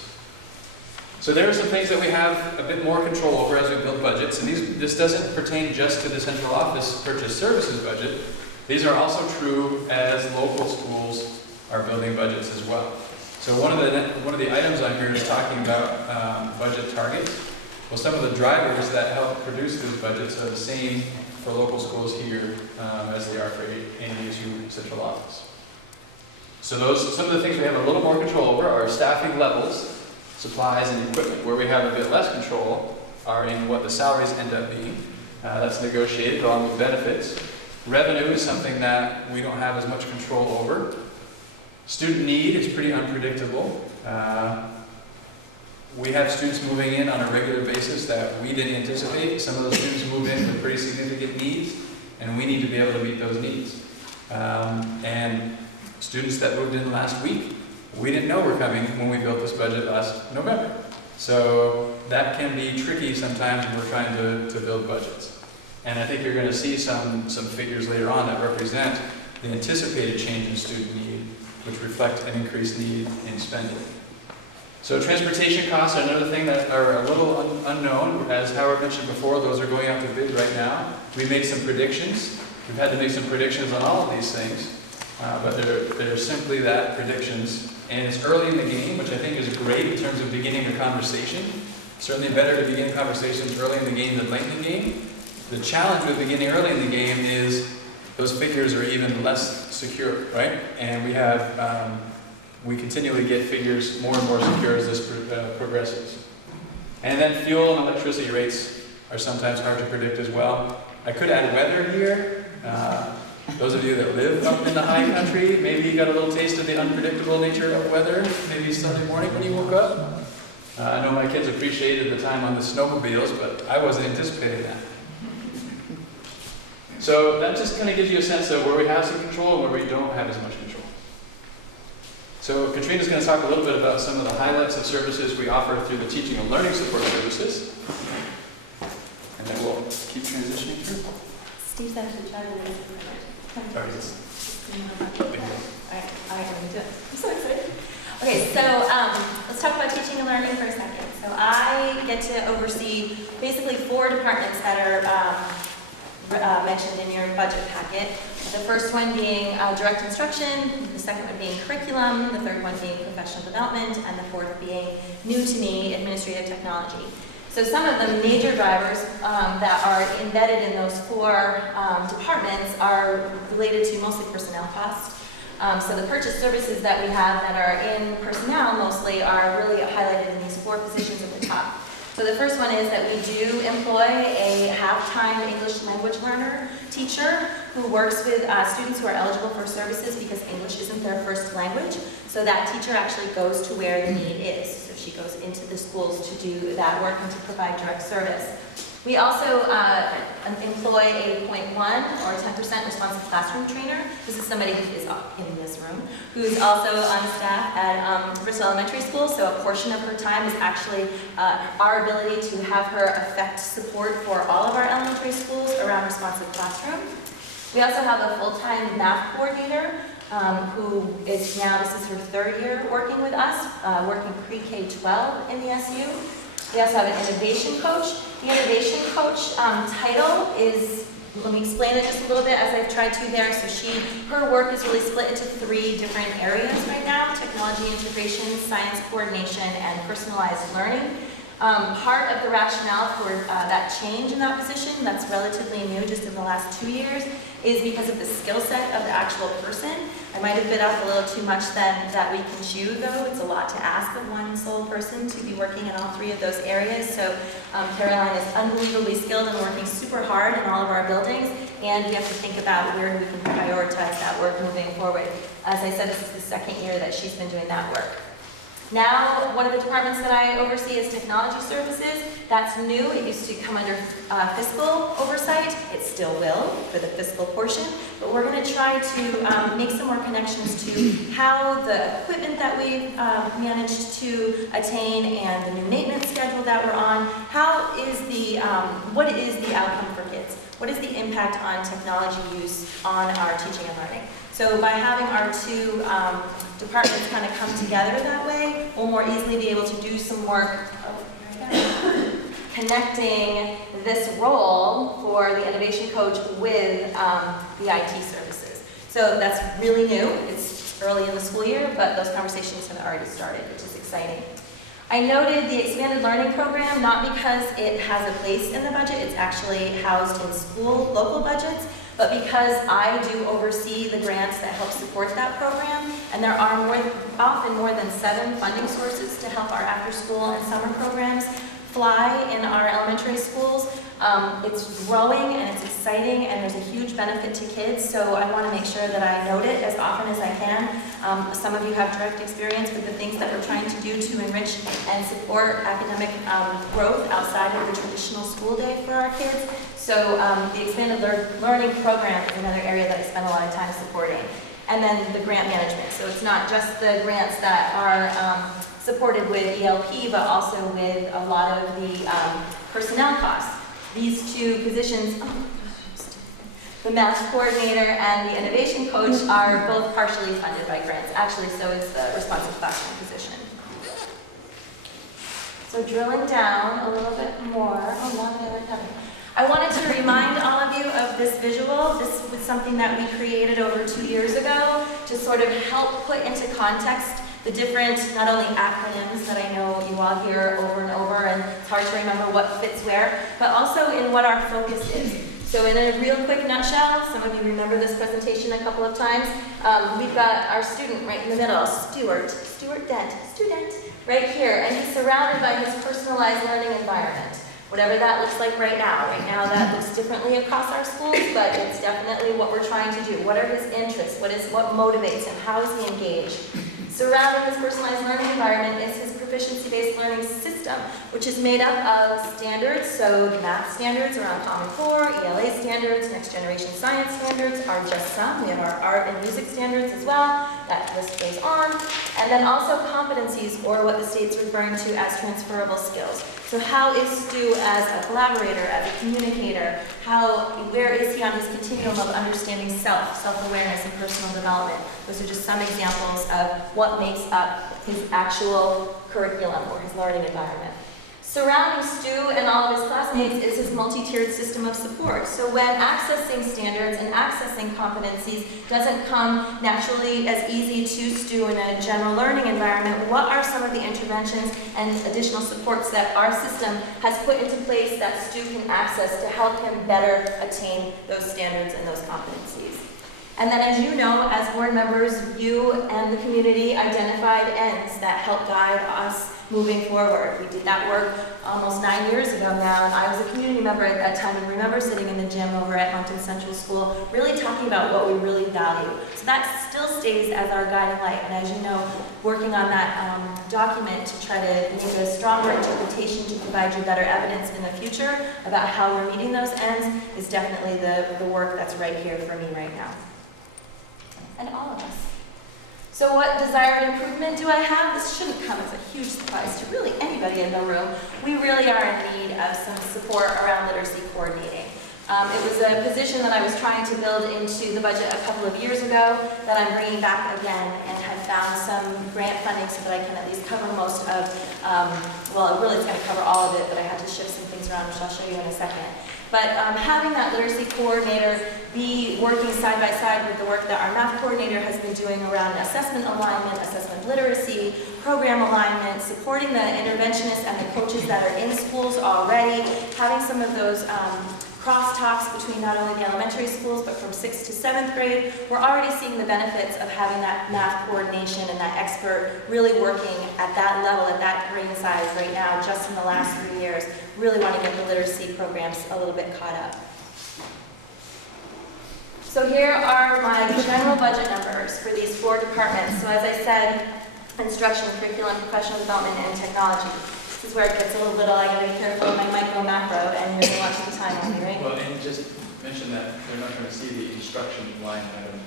So there are some things that we have a bit more control over as we build budgets, and this doesn't pertain just to the central office purchase services budget. These are also true as local schools are building budgets as well. So one of the items on here is talking about budget targets. Well, some of the drivers that help produce those budgets are the same for local schools here as they are for ANDSU central office. So some of the things we have a little more control over are staffing levels, supplies, and equipment. Where we have a bit less control are in what the salaries end up being. That's negotiated along with benefits. Revenue is something that we don't have as much control over. Student need is pretty unpredictable. We have students moving in on a regular basis that we didn't anticipate. Some of those students move in with pretty significant needs, and we need to be able to meet those needs. And students that moved in last week, we didn't know were coming when we built this budget last November. So that can be tricky sometimes when we're trying to build budgets. And I think you're going to see some figures later on that represent the anticipated change in student need, which reflect an increased need in spending. So transportation costs are another thing that are a little unknown. As Howard mentioned before, those are going out to bid right now. We make some predictions. We've had to make some predictions on all of these things, but they're simply that, predictions. And it's early in the game, which I think is great in terms of beginning a conversation. Certainly better to begin conversations early in the game than late in the game. The challenge with beginning early in the game is those figures are even less secure, right? And we continually get figures more and more secure as this progresses. And then fuel and electricity rates are sometimes hard to predict as well. I could add weather here. Those of you that live up in the high country, maybe you got a little taste of the unpredictable nature of weather, maybe Sunday morning when you woke up. I know my kids appreciated the time on the snowmobiles, but I wasn't anticipating that. So that just kind of gives you a sense of where we have some control and where we don't have as much control. So Katrina's going to talk a little bit about some of the highlights of services we offer through the teaching and learning support services. And then we'll keep transitioning through. Steve's actually chatting with me. Sorry, this. I'm so excited. Okay, so let's talk about teaching and learning for a second. So I get to oversee basically 4 departments that are mentioned in your budget packet. The first one being direct instruction, the second one being curriculum, the third one being professional development, and the fourth being new to me, administrative technology. So some of the major drivers that are embedded in those 4 departments are related to mostly personnel costs. So the purchase services that we have that are in personnel mostly are really highlighted in these 4 positions at the top. So the first one is that we do employ a half-time English language learner teacher who works with students who are eligible for services because English isn't their first language. So that teacher actually goes to where the need is. So she goes into the schools to do that work and to provide direct service. We also employ a 0.1 or 10% responsive classroom trainer. This is somebody who is in this room, who is also on staff at Bristol Elementary School, so a portion of her time is actually our ability to have her affect support for all of our elementary schools around responsive classroom. We also have a full-time math coordinator who is now, this is her 3rd year working with us, working pre-K-12 in the SU. We also have an innovation coach. The innovation coach title is, let me explain it just a little bit as I've tried to there. So her work is really split into 3 different areas right now: technology integration, science coordination, and personalized learning. Part of the rationale for that change in that position, that's relatively new just in the last 2 years, is because of the skill set of the actual person. I might have bit off a little too much that we can chew, though. It's a lot to ask of one sole person to be working in all 3 of those areas. So Caroline is unbelievably skilled and working super hard in all of our buildings, and we have to think about where we can prioritize that work moving forward. As I said, this is the 2nd year that she's been doing that work. Now, one of the departments that I oversee is technology services. That's new. It used to come under fiscal oversight. It still will for the fiscal portion, but we're going to try to make some more connections to how the equipment that we've managed to attain and the new maintenance schedule that we're on, what is the outcome for kids? What is the impact on technology use on our teaching and learning? So by having our 2 departments kind of come together that way, we'll more easily be able to do some work connecting this role for the innovation coach with the IT services. So that's really new. It's early in the school year, but those conversations have already started, which is exciting. I noted the expanded learning program, not because it has a place in the budget, it's actually housed in school local budgets, but because I do oversee the grants that help support that program, and there are often more than 7 funding sources to help our after-school and summer programs fly in our elementary schools. It's growing and it's exciting and there's a huge benefit to kids, so I want to make sure that I note it as often as I can. Some of you have direct experience with the things that we're trying to do to enrich and support academic growth outside of the traditional school day for our kids. So the expanded learning program is another area that I spend a lot of time supporting. And then the grant management. So it's not just the grants that are supported with ELP, but also with a lot of the personnel costs. These 2 positions, the math coordinator and the innovation coach, are both partially funded by grants. Actually, so is the responsive classroom position. So drilling down a little bit more, I wanted to remind all of you of this visual. This was something that we created over 2 years ago to sort of help put into context the different, not only acronyms that I know you all hear over and over, and it's hard to remember what fits where, but also in what our focus is. So in a real quick nutshell, some of you remember this presentation a couple of times, we've got our student right in the middle, student, right here, and he's surrounded by his personalized learning environment. Whatever that looks like right now. Right now that looks differently across our schools, but it's definitely what we're trying to do. What are his interests? What motivates him? How is he engaged? Surrounding this personalized learning environment is his proficiency-based learning system, which is made up of standards, so math standards around Common Core, ELA standards, next generation science standards are just some. We have our art and music standards as well. That list goes on. And then also competencies, or what the state's referring to as transferable skills. So how is Stu as a collaborator, as a communicator? Where is he on his continuum of understanding self-awareness and personal development? Those are just some examples of what makes up his actual curriculum or his learning environment. Surrounding Stu and all of his classmates is his multi-tiered system of support. So when accessing standards and accessing competencies doesn't come naturally as easy to Stu in a general learning environment, what are some of the interventions and additional supports that our system has put into place that Stu can access to help him better attain those standards and those competencies? And then, as you know, as board members, you and the community identified ends that help guide us moving forward. We did that work almost 9 years ago now, and I was a community member at that time and remember sitting in the gym over at Moncton Central School really talking about what we really value. So that still stays as our guiding light, and as you know, working on that document to try to make a stronger interpretation to provide you better evidence in the future about how we're meeting those ends is definitely the work that's right here for me right now. And all of us. So what desired improvement do I have? This shouldn't come as a huge surprise to really anybody in the room. We really are in need of some support around literacy coordinating. It was a position that I was trying to build into the budget a couple of years ago that I'm bringing back again and have found some grant funding so that I can at least cover most of, well, really it's going to cover all of it, but I had to shift some things around, which I'll show you in a second. But having that literacy coordinator be working side by side with the work that our math coordinator has been doing around assessment alignment, assessment literacy, program alignment, supporting the interventionists and the coaches that are in schools already, having some of those crosstalks between not only the elementary schools but from 6th to 7th grade, we're already seeing the benefits of having that math coordination and that expert really working at that level, at that brain size right now, just in the last 3 years. Really want to get the literacy programs a little bit caught up. So here are my general budget numbers for these 4 departments. So as I said, instruction, curriculum, professional development, and technology. This is where it gets a little I gotta be careful of my micro macro, and you're gonna watch the time on me, right? Well, and just mention that they're not going to see the instruction line item.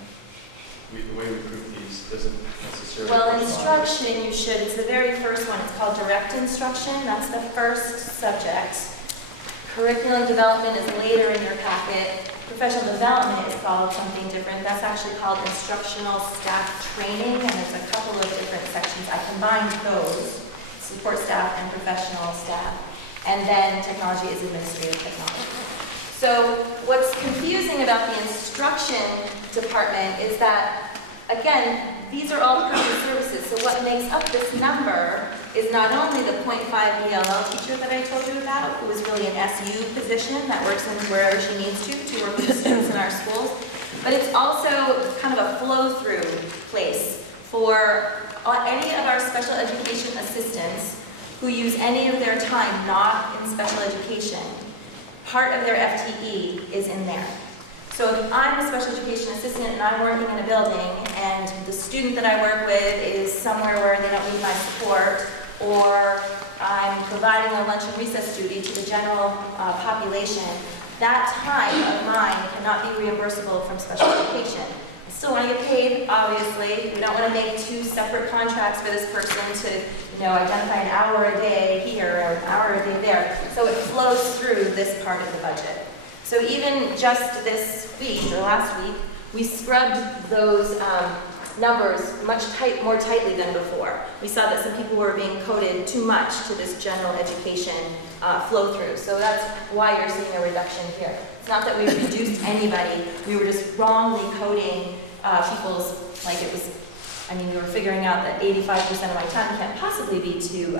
The way we group these doesn't necessarily. Well, instruction, you should. It's the very first one. It's called direct instruction. That's the first subject. Curriculum development is later in your packet. Professional development is called something different. That's actually called instructional staff training, and there's a couple of different sections. I combined those. Support staff and professional staff. And then technology is administrative technology. So what's confusing about the instruction department is that Again, these are all purchase services, so what makes up this number is not only the .5 ELL teacher that I told you about, who is really an SU position that works in wherever she needs to work with the students in our schools, but it's also kind of a flow-through place for any of our special education assistants who use any of their time not in special education. Part of their FTE is in there. So if I'm a special education assistant and I'm working in a building and the student that I work with is somewhere where they don't need my support, or I'm providing a lunch and recess duty to the general population, that time of mine cannot be reimbursable from special education. I still want to get paid, obviously. We don't want to make two separate contracts for this person to, identify an hour a day here or an hour a day there. So it flows through this part of the budget. So even just this week, or last week, we scrubbed those numbers more tightly than before. We saw that some people were being coded too much to this general education flow through. So that's why you're seeing a reduction here. It's not that we reduced anybody, we were just wrongly coding people's, we were figuring out that 85% of my time can't possibly be to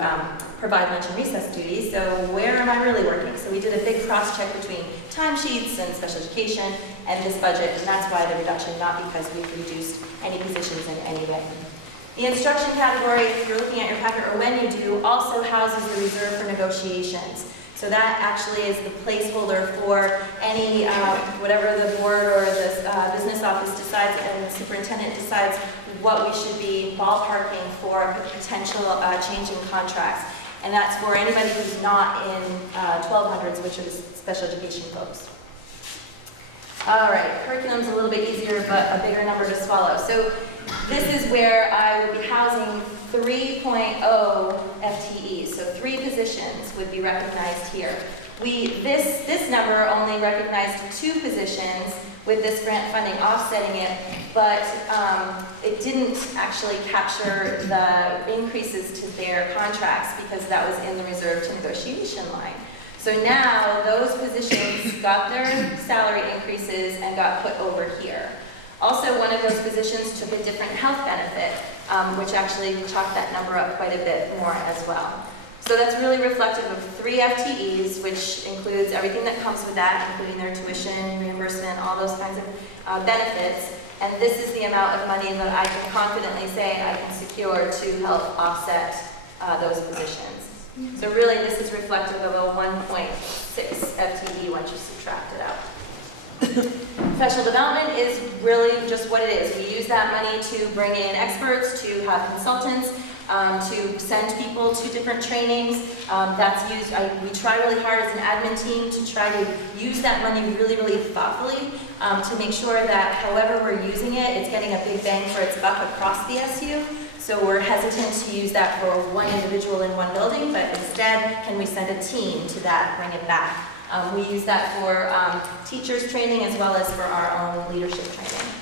provide lunch and recess duties, so where am I really working? So we did a big cross-check between timesheets and special education and this budget, and that's why the reduction, not because we've reduced any positions in any way. The instruction category, if you're looking at your packet, or when you do, also houses the reserve for negotiations. So that actually is the placeholder for any, whatever the board or the business office decides and the superintendent decides what we should be ballparking for a potential change in contracts. And that's for anybody who's not in 1200s, which are the special education folks. All right, curriculum's a little bit easier, but a bigger number to swallow. So this is where I would be housing 3.0 FTEs, so 3 positions would be recognized here. This number only recognized 2 positions with this grant funding offsetting it, but it didn't actually capture the increases to their contracts because that was in the reserve to negotiation line. So now those positions got their salary increases and got put over here. Also, one of those positions took a different health benefit, which actually chalked that number up quite a bit more as well. So that's really reflective of 3 FTEs, which includes everything that comes with that, including their tuition, reimbursement, all those kinds of benefits. And this is the amount of money that I can confidently say I can secure to help offset those positions. So really, this is reflective of a 1.6 FTE once you subtract it out. Professional development is really just what it is. We use that money to bring in experts, to have consultants, to send people to different trainings. That's used, we try really hard as an admin team to try to use that money really, really thoughtfully to make sure that however we're using it, it's getting a big bang for its buck across the SU. So we're hesitant to use that for one individual in one building, but instead, can we send a team to that, bring it back? We use that for teachers training as well as for our own leadership training.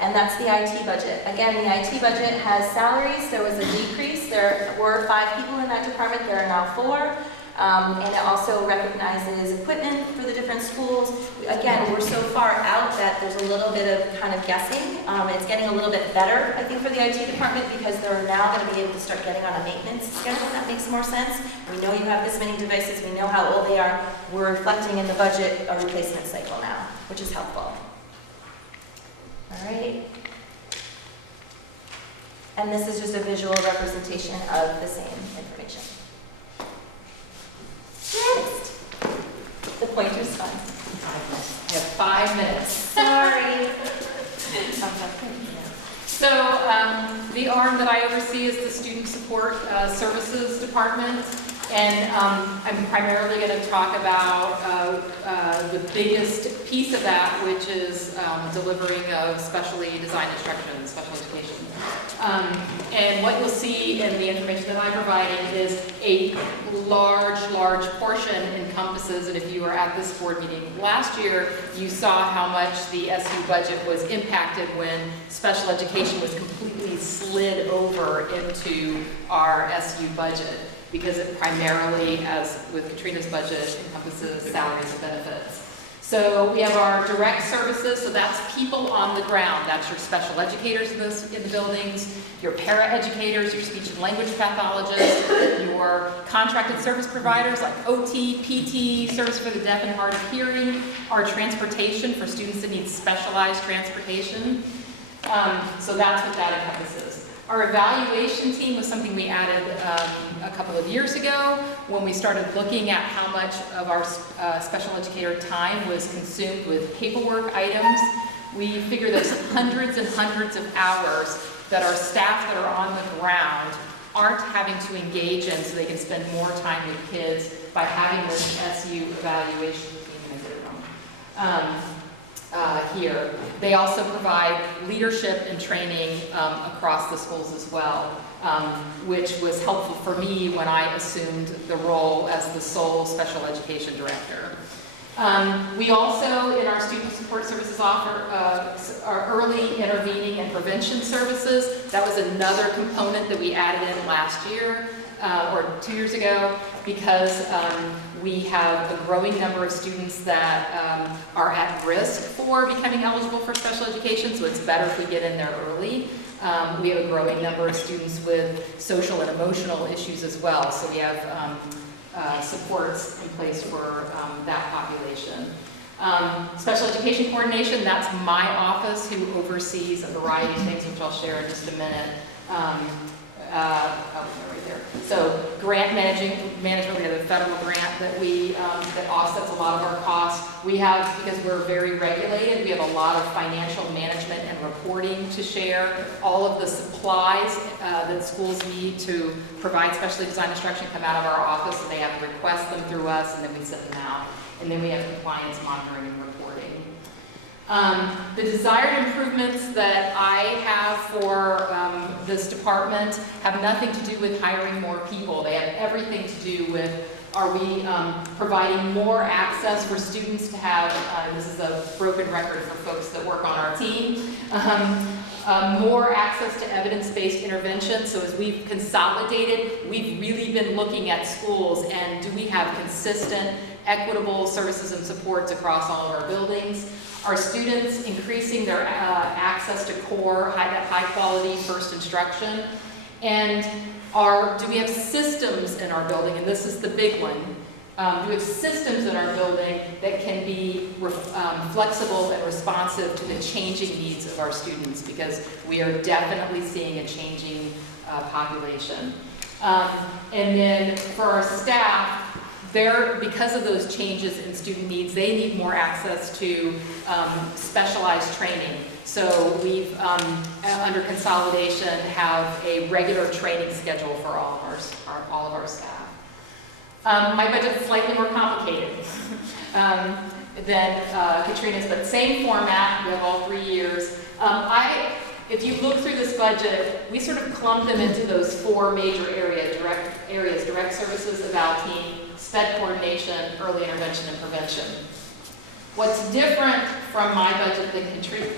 And that's the IT budget. Again, the IT budget has salaries. There was a decrease. There were 5 people in that department. There are now 4. And it also recognizes equipment for the different schools. Again, we're so far out that there's a little bit of kind of guessing. It's getting a little bit better, I think, for the IT department because they're now going to be able to start getting on a maintenance schedule. That makes more sense. We know you have this many devices. We know how old they are. We're reflecting in the budget a replacement cycle now, which is helpful. All right. And this is just a visual representation of the same information. Next. The pointer's fun. I have 5 minutes. Sorry. So the arm that I oversee is the Student Support Services Department. And I'm primarily going to talk about the biggest piece of that, which is delivering of specially designed instruction, special education. And what you'll see in the information that I'm providing is a large portion encompasses, and if you were at this board meeting last year, you saw how much the SU budget was impacted when special education was completely slid over into our SU budget, because it primarily, as with Katrina's budget, encompasses salaries and benefits. So we have our direct services, so that's people on the ground. That's your special educators in the buildings, your para-educators, your speech and language pathologists, your contracted service providers like OT, PT, service for the deaf and hard of hearing, our transportation for students that need specialized transportation. So that's what that encompasses. Our evaluation team was something we added a couple of years ago when we started looking at how much of our special educator time was consumed with paperwork items. We figure there's hundreds and hundreds of hours that our staff that are on the ground aren't having to engage in so they can spend more time with kids by having this SU evaluation team. I did it wrong. Here. They also provide leadership and training across the schools as well, which was helpful for me when I assumed the role as the sole special education director. We also, in our student support services, offer our early intervening and prevention services. That was another component that we added in last year or 2 years ago because we have a growing number of students that are at risk for becoming eligible for special education, so it's better if we get in there early. We have a growing number of students with social and emotional issues as well, so we have supports in place for that population. Special education coordination, that's my office who oversees a variety of things, which I'll share in just a minute. Right there. So grant management, we have a federal grant that that offsets a lot of our costs. We have, because we're very regulated, we have a lot of financial management and reporting to share. All of the supplies that schools need to provide specially designed instruction come out of our office, and they have to request them through us, and then we send them out. And then we have compliance monitoring and reporting. The desired improvements that I have for this department have nothing to do with hiring more people. They have everything to do with, are we providing more access for students to have, this is a broken record for folks that work on our team, more access to evidence-based intervention. So as we've consolidated, we've really been looking at schools and do we have consistent, equitable services and supports across all of our buildings? Are students increasing their access to core, high-quality first instruction? And do we have systems in our building? And this is the big one. Do we have systems in our building that can be flexible and responsive to the changing needs of our students? Because we are definitely seeing a changing population. And then for our staff, because of those changes in student needs, they need more access to specialized training. So we've, under consolidation, have a regular training schedule for all of our staff. My budget is slightly more complicated than Katrina's, but same format. We have all 3 years. If you look through this budget, we sort of clump them into those 4 major areas: direct services, eval team, SPED coordination, early intervention, and prevention. What's different from my budget than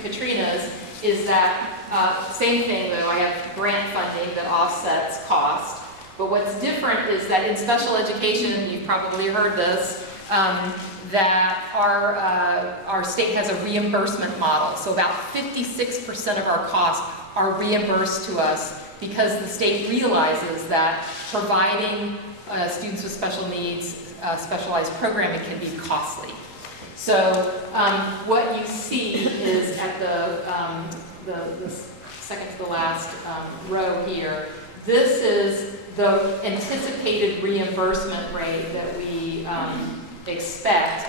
Katrina's is that, same thing though, I have grant funding that offsets cost, but what's different is that in special education, you've probably heard this, that our state has a reimbursement model. So about 56% of our costs are reimbursed to us because the state realizes that providing students with special needs, specialized programming can be costly. So what you see is at the second to the last row here, this is the anticipated reimbursement rate that we expect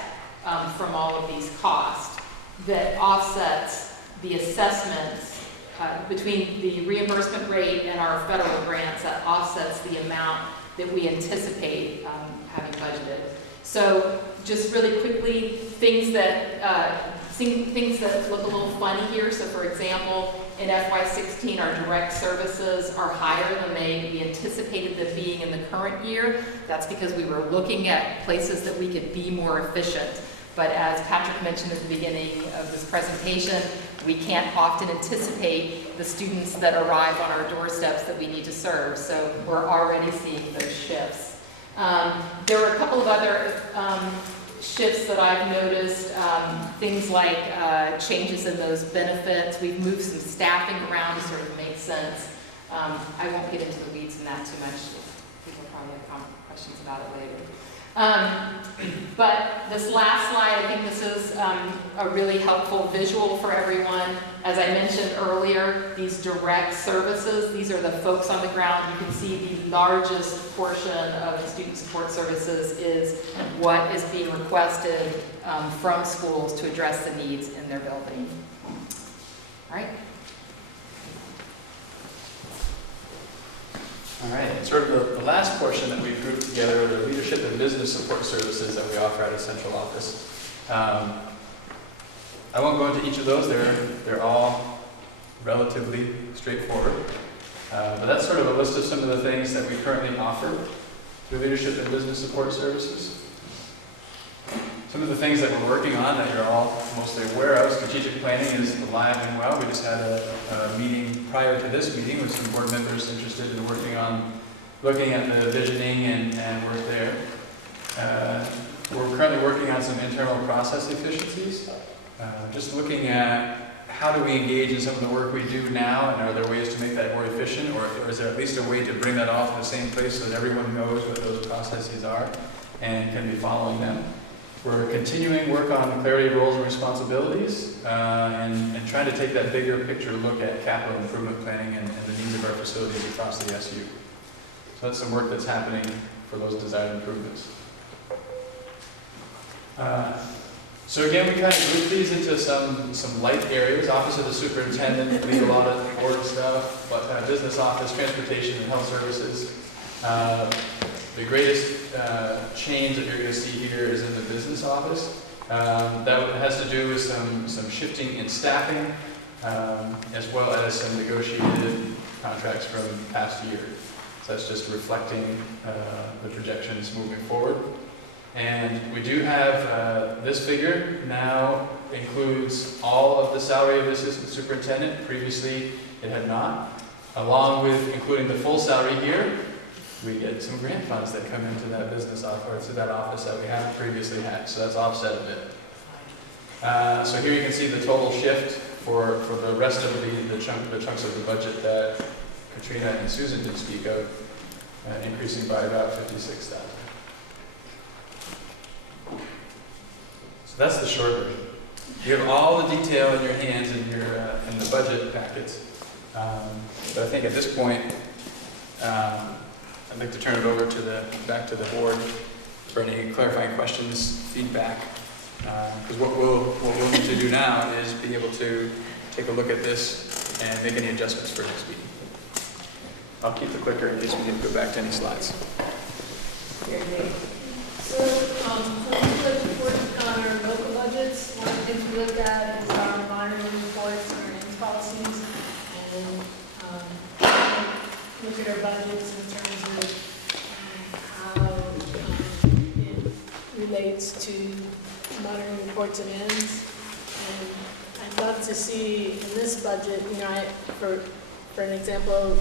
from all of these costs that offsets the assessments between the reimbursement rate and our federal grants, that offsets the amount that we anticipate having budgeted. So just really quickly, things that look a little funny here. So for example, in FY16, our direct services are higher than we anticipated them being in the current year. That's because we were looking at places that we could be more efficient. But as Patrick mentioned at the beginning of this presentation, we can't often anticipate the students that arrive on our doorsteps that we need to serve. So we're already seeing those shifts. There were a couple of other shifts that I've noticed, things like changes in those benefits. We've moved some staffing around to sort of make sense. I won't get into the weeds in that too much. People probably have questions about it later. But this last slide, I think this is a really helpful visual for everyone. As I mentioned earlier, these direct services, these are the folks on the ground. You can see the largest portion of the student support services is what is being requested from schools to address the needs in their building. All right. All right, sort of the last portion that we've grouped together are the leadership and business support services that we offer at a central office. I won't go into each of those. They're all relatively straightforward. But that's sort of a list of some of the things that we currently offer through leadership and business support services. Some of the things that we're working on that you're all mostly aware of, strategic planning is alive and well. We just had a meeting prior to this meeting with some board members interested in working on looking at the visioning and work there. We're currently working on some internal process efficiencies, just looking at how do we engage in some of the work we do now, and are there ways to make that more efficient, or is there at least a way to bring that all to the same place so that everyone knows what those processes are and can be following them. We're continuing work on clarity of roles and responsibilities, and trying to take that bigger picture look at capital improvement planning and the needs of our facilities across the SU. So that's some work that's happening for those desired improvements. So again, we kind of group these into some light areas. Office of the Superintendent, legal audit, board stuff, but business office, transportation and health services. The greatest change that you're going to see here is in the business office. That has to do with some shifting in staffing, as well as some negotiated contracts from past year. So that's just reflecting the projections moving forward. And we do have this figure now includes all of the salary of the assistant superintendent. Previously, it had not. Along with including the full salary here, we get some grant funds that come into that business office, or to that office that we haven't previously had. So that's offset a bit. So here you can see the total shift for the rest of the chunks of the budget that Katrina and Susan did speak of, increasing by about $56,000. So that's the short version. You have all the detail in your hands in the budget packets. But I think at this point, I'd like to turn it over back to the board for any clarifying questions, feedback. Because what we'll need to do now is be able to take a look at this and make any adjustments for next meeting. I'll keep the clicker in case we need to go back to any slides. So, report on our local budgets. One of the things we look at is our monitoring reports and our ends policies, and look at our budgets in terms of how it relates to monitoring reports and ends. And I'd love to see in this budget, for an example,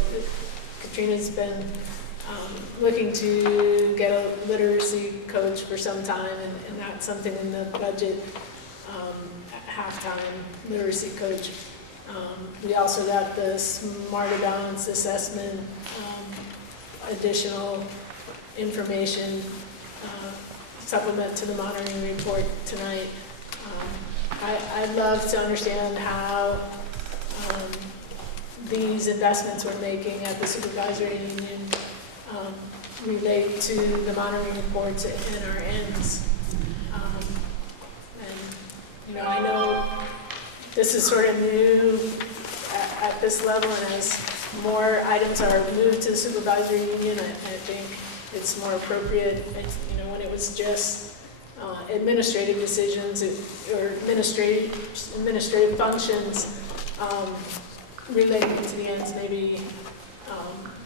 Katrina's been looking to get a literacy coach for some time, and that's something in the budget, halftime literacy coach. We also got the Smarter Balance assessment, additional information, supplement to the monitoring report tonight. I'd love to understand how these investments we're making at the supervisory union relate to the monitoring reports and our ends. I know this is sort of new at this level, and as more items are moved to the supervisory union, I think it's more appropriate. When it was just administrative decisions or administrative functions relating to the ends, maybe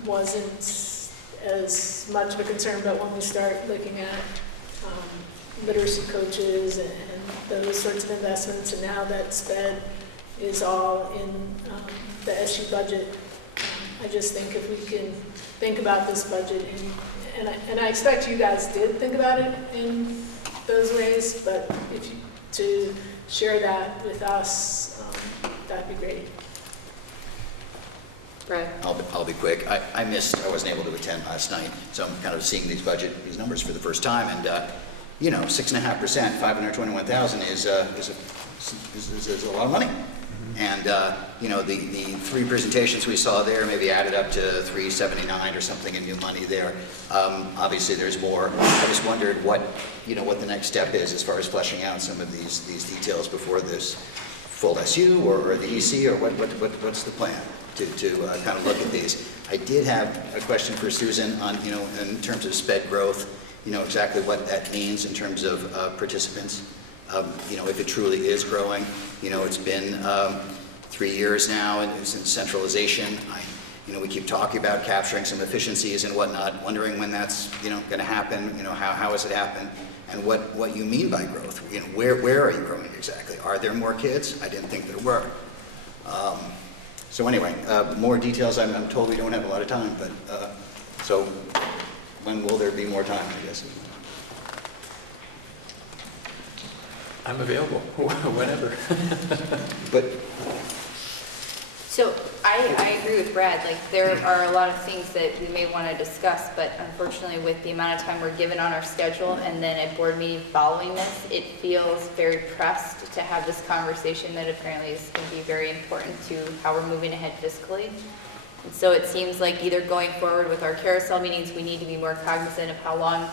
wasn't as much of a concern. But when we start looking at literacy coaches and those sorts of investments, and now that SPED is all in the SU budget, I just think if we can think about this budget, and I expect you guys did think about it in those ways, but if you, to share that with us, that'd be great. Brad? I'll be quick. I wasn't able to attend last night, so I'm kind of seeing these numbers for the first time, and, 6.5%, 521,000 is a lot of money. And, the 3 presentations we saw there maybe added up to 379 or something in new money there. Obviously, there's more. I just wondered what the next step is as far as fleshing out some of these details before this full SU or the EC, or what's the plan to kind of look at these. I did have a question for Susan on, in terms of sped growth, exactly what that means in terms of participants. If it truly is growing. It's been 3 years now, and since centralization. We keep talking about capturing some efficiencies and whatnot, wondering when that's, going to happen, how has it happened, and what you mean by growth. Where are you growing exactly? Are there more kids? I didn't think there were. So anyway, more details. I'm told we don't have a lot of time, but so when will there be more time, I guess? I'm available, whenever. But So I agree with Brad, like there are a lot of things that we may want to discuss, but unfortunately with the amount of time we're given on our schedule and then a board meeting following this, it feels very pressed to have this conversation that apparently is going to be very important to how we're moving ahead fiscally. And so it seems like either going forward with our carousel meetings, we need to be more cognizant of how long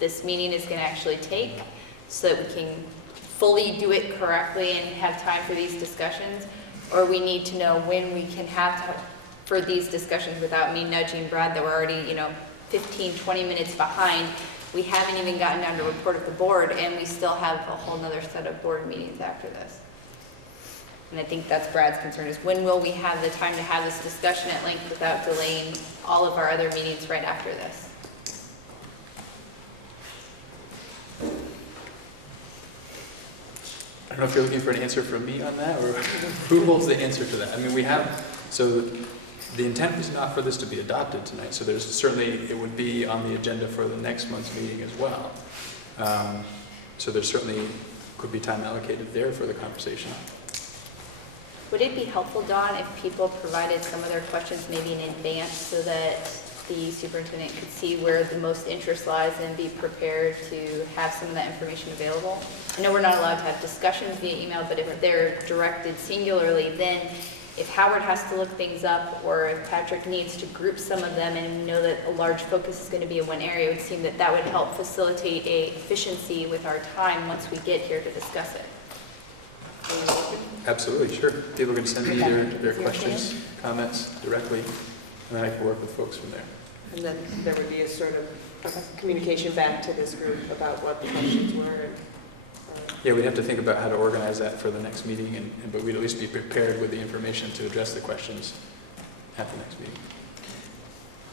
this meeting is going to actually take so that we can fully do it correctly and have time for these discussions, or we need to know when we can have time for these discussions without me nudging Brad that we're already, 15, 20 minutes behind. We haven't even gotten down to report of the board, and we still have a whole nother set of board meetings after this. And I think that's Brad's concern, is when will we have the time to have this discussion at length without delaying all of our other meetings right after this? I don't know if you're looking for an answer from me on that, or who holds the answer to that? I mean, so the intent was not for this to be adopted tonight, so there's certainly, it would be on the agenda for the next month's meeting as well. So there certainly could be time allocated there for the conversation. Would it be helpful, Dawn, if people provided some of their questions maybe in advance so that the superintendent could see where the most interest lies and be prepared to have some of that information available? I know we're not allowed to have discussions via email, but if they're directed singularly, then if Howard has to look things up, or if Patrick needs to group some of them and know that a large focus is going to be in one area, it would seem that that would help facilitate a efficiency with our time once we get here to discuss it. Absolutely, sure. People can send me their questions, comments directly, and then I can work with folks from there. And then there would be a sort of communication back to this group about what the questions were. Yeah, we'd have to think about how to organize that for the next meeting, but we'd at least be prepared with the information to address the questions at the next meeting.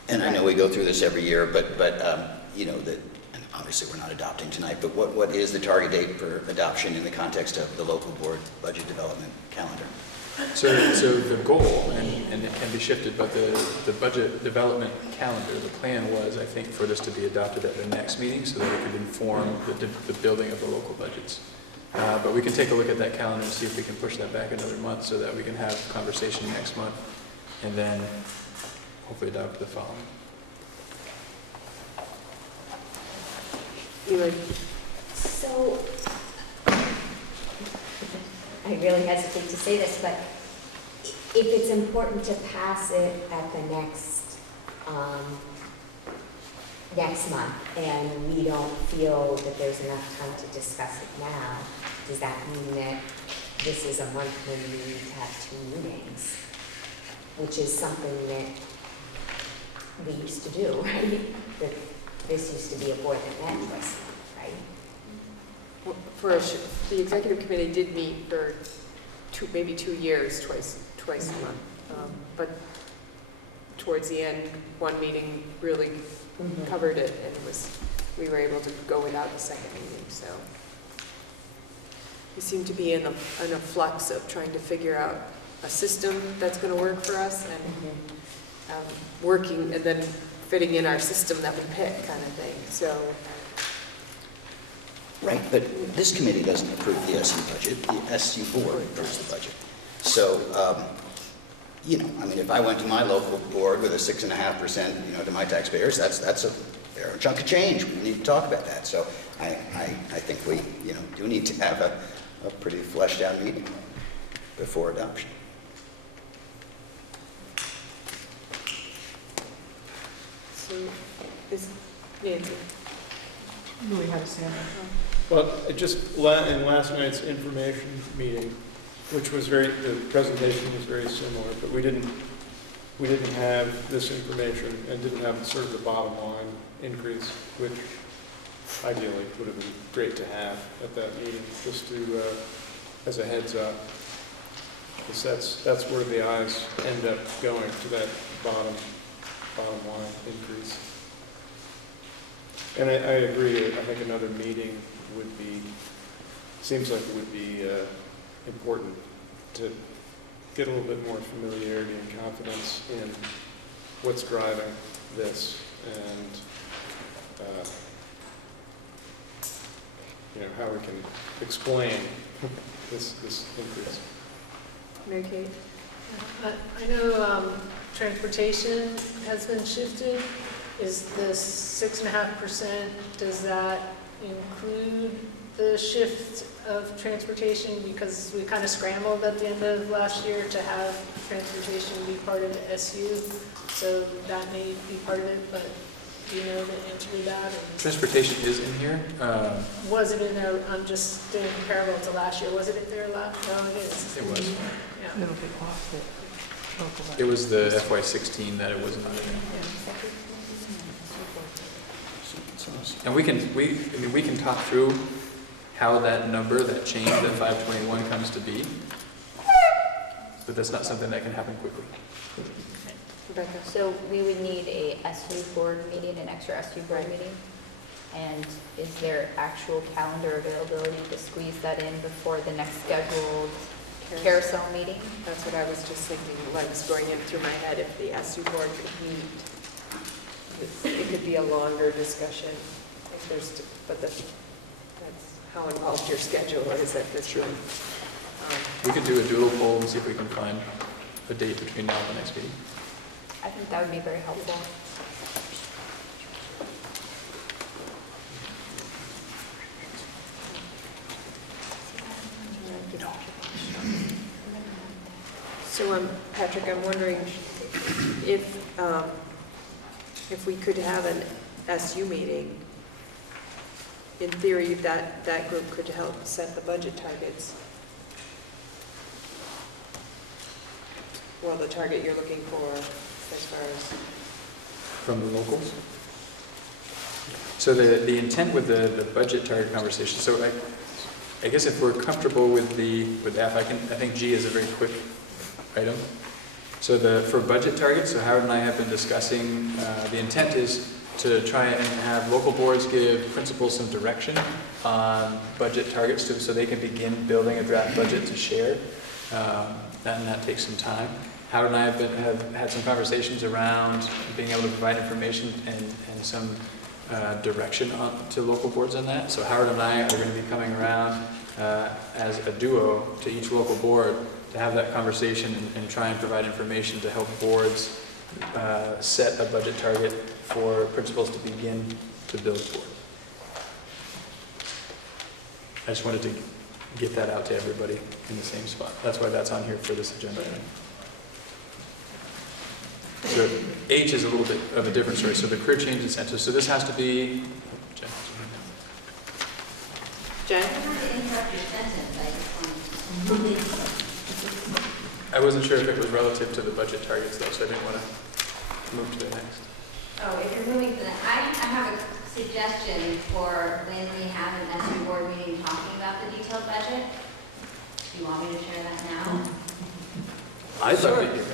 And I know we go through this every year, but and obviously we're not adopting tonight, but what is the target date for adoption in the context of the local board budget development calendar? So the goal, and it can be shifted, but the budget development calendar, the plan was, I think, for this to be adopted at the next meeting so that it could inform the building of the local budgets. But we can take a look at that calendar and see if we can push that back another month so that we can have a conversation next month and then hopefully adopt the following. So, I really hesitate to say this, but if it's important to pass it at the next month, and we don't feel that there's enough time to discuss it now, does that mean that this is a month when we need to have 2 meetings? Which is something that we used to do, right? That this used to be a board that met twice a month, right? The executive committee did meet for maybe 2 years, twice a month. But towards the end, one meeting really covered it, and we were able to go without the second meeting. So we seem to be in a flux of trying to figure out a system that's going to work for us, and working and then fitting in our system that we pick, kind of thing. So Right, but this committee doesn't approve the SU budget, the SU board approves the budget. So, you know, I mean, if I went to my local board with a 6.5%, you know, to my taxpayers, that's a fair chunk of change. We need to talk about that. So I think we, you know, do need to have a pretty fleshed out meeting before adoption. So, is, Nancy? Do we have a Sandra? Well, it just, in last night's information meeting, which was the presentation was very similar, but we didn't have this information and didn't have sort of the bottom line increase, which ideally would have been great to have at that meeting, just to, as a heads up. Because that's where the eyes end up going, to that bottom line increase. And I agree, I think another meeting seems like it would be important to get a little bit more familiarity and confidence in what's driving this and, you know, how we can explain this increase. Mary Kate? I know transportation has been shifted. Is this 6.5%, does that include the shift of transportation? Because we kind of scrambled at the end of last year to have transportation be part of the SU, so that may be part of it, but do you know the answer to that? Transportation is in here. Was it in there? I'm just doing comparable to last year. Was it in there last? No, it is. It was. Yeah. It'll be off it. It was the FY16 that it was not in there. And we can talk through how that number, that change, that 521 comes to be, but that's not something that can happen quickly. Rebecca? So we would need a SU board meeting, an extra SU board meeting? And is there actual calendar availability to squeeze that in before the next scheduled carousel meeting? That's what I was just thinking, like, was going in through my head, if the SU board could meet. It could be a longer discussion, if there's, but that's how involved your schedule is at this point. We could do a doodle poll and see if we can find a date between now and the next meeting. I think that would be very helpful. So, Patrick, I'm wondering if we could have an SU meeting, in theory, that group could help set the budget targets. Well, the target you're looking for as far as... From the locals? So the intent with the budget target conversation, so I guess if we're comfortable with F, I think G is a very quick item. So for budget targets, so Howard and I have been discussing, the intent is to try and have local boards give principals some direction on budget targets so they can begin building a draft budget to share. And that takes some time. Howard and I have had some conversations around being able to provide information and some direction to local boards on that. So Howard and I are going to be coming around as a duo to each local board to have that conversation and try and provide information to help boards set a budget target for principals to begin to build for. I just wanted to get that out to everybody in the same spot. That's why that's on here for this agenda. So H is a little bit of a different story. So the career change incentive. So this has to be. Jen? I wasn't sure if it was relative to the budget targets though, so I didn't want to move to the next. Oh, if you're moving to that, I have a suggestion for when we have an SU board meeting talking about the detailed budget. Do you want me to share that now? I thought we did.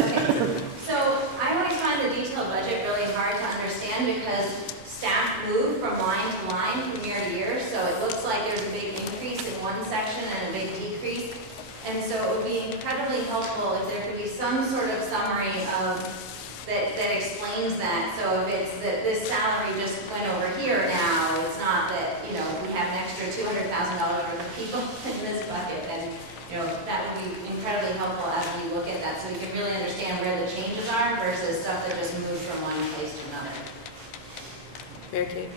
Okay. So I always find the detailed budget really hard to understand because staff move from line to line from year to year. So it looks like there's a big increase in one section and a big decrease. And so it would be incredibly helpful if there could be some sort of summary of that explains that. So if it's that this salary just went over here now, it's not that, you know, we have an Mary Kate?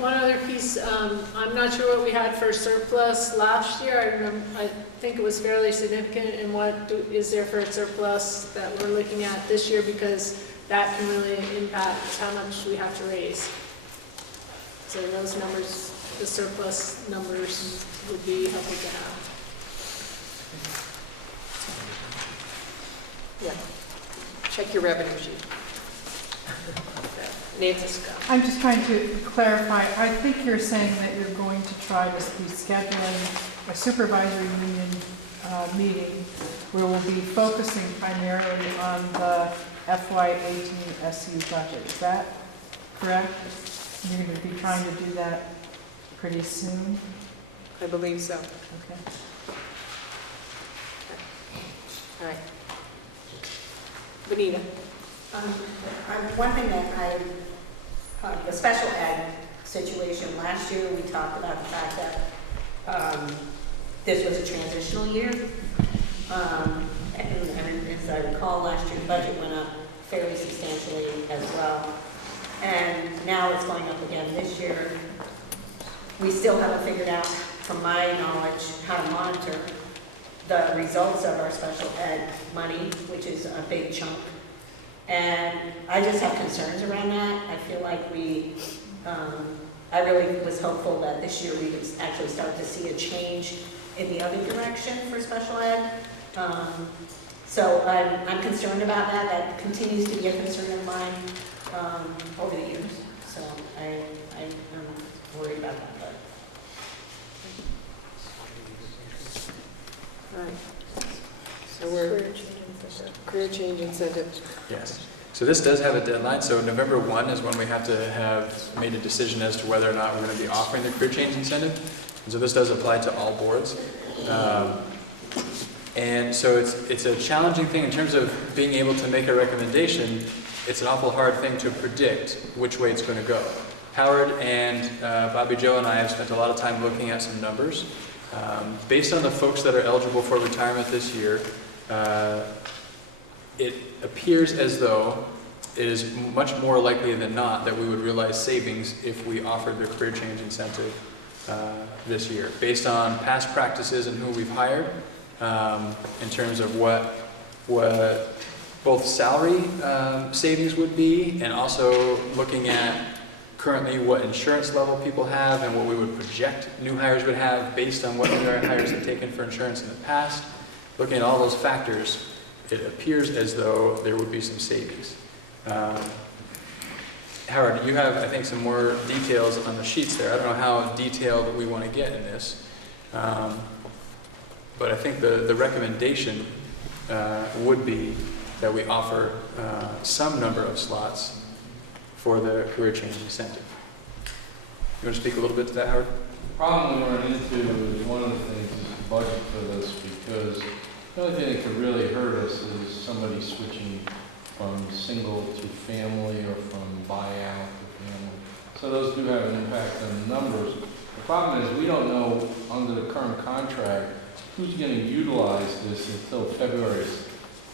One other piece, I'm not sure what we had for surplus last year. I think it was fairly significant. And is there for surplus that we're looking at this year? Because that can really impact how much we have to raise. So those numbers, the surplus numbers would be helpful to have. Yeah. Check your revenue sheet. Nancy Scott. I'm just trying to clarify, I think you're saying that you're going to try to be scheduling a supervisory union meeting where we'll be focusing primarily on the FY18 SU budget. Is that correct? You're going to be trying to do that pretty soon? I believe so. Okay. All right. Benita? One thing that the special ed situation, last year we talked about the fact that this was a transitional year. And as I recall, last year's budget went up fairly substantially as well. And now it's going up again this year. We still haven't figured out, from my knowledge, how to monitor the results of our special ed money, which is a big chunk. And I just have concerns around that. I feel like I really was hopeful that this year we would actually start to see a change in the other direction for special ed. So I'm concerned about that. That continues to be a concern of mine over the years. So I'm worried about that. All right. So we're career change incentives. Yes. So this does have a deadline. So November 1 is when we have to have made a decision as to whether or not we're going to be offering the career change incentive. And so this does apply to all boards. And so it's a challenging thing in terms of being able to make a recommendation. It's an awful hard thing to predict which way it's going to go. Howard and Bobby Joe and I have spent a lot of time looking at some numbers. Based on the folks that are eligible for retirement this year, it appears as though it is much more likely than not that we would realize savings if we offered the career change incentive this year, based on past practices and who we've hired, in terms of what both salary savings would be, and also looking at currently what insurance level people have and what we would project new hires would have based on what new hires have taken for insurance in the past. Looking at all those factors, it appears as though there would be some savings. Howard, you have, I think, some more details on the sheets there. I don't know how detailed we want to get in this, but I think the recommendation would be that we offer some number of slots for the career change incentive. You want to speak a little bit to that, Howard? The problem we run into is one of the things is the budget for this, because the only thing that could really hurt us is somebody switching from single to family or from buyout to family. So those do have an impact on the numbers. The problem is we don't know under the current contract who's going to utilize this until February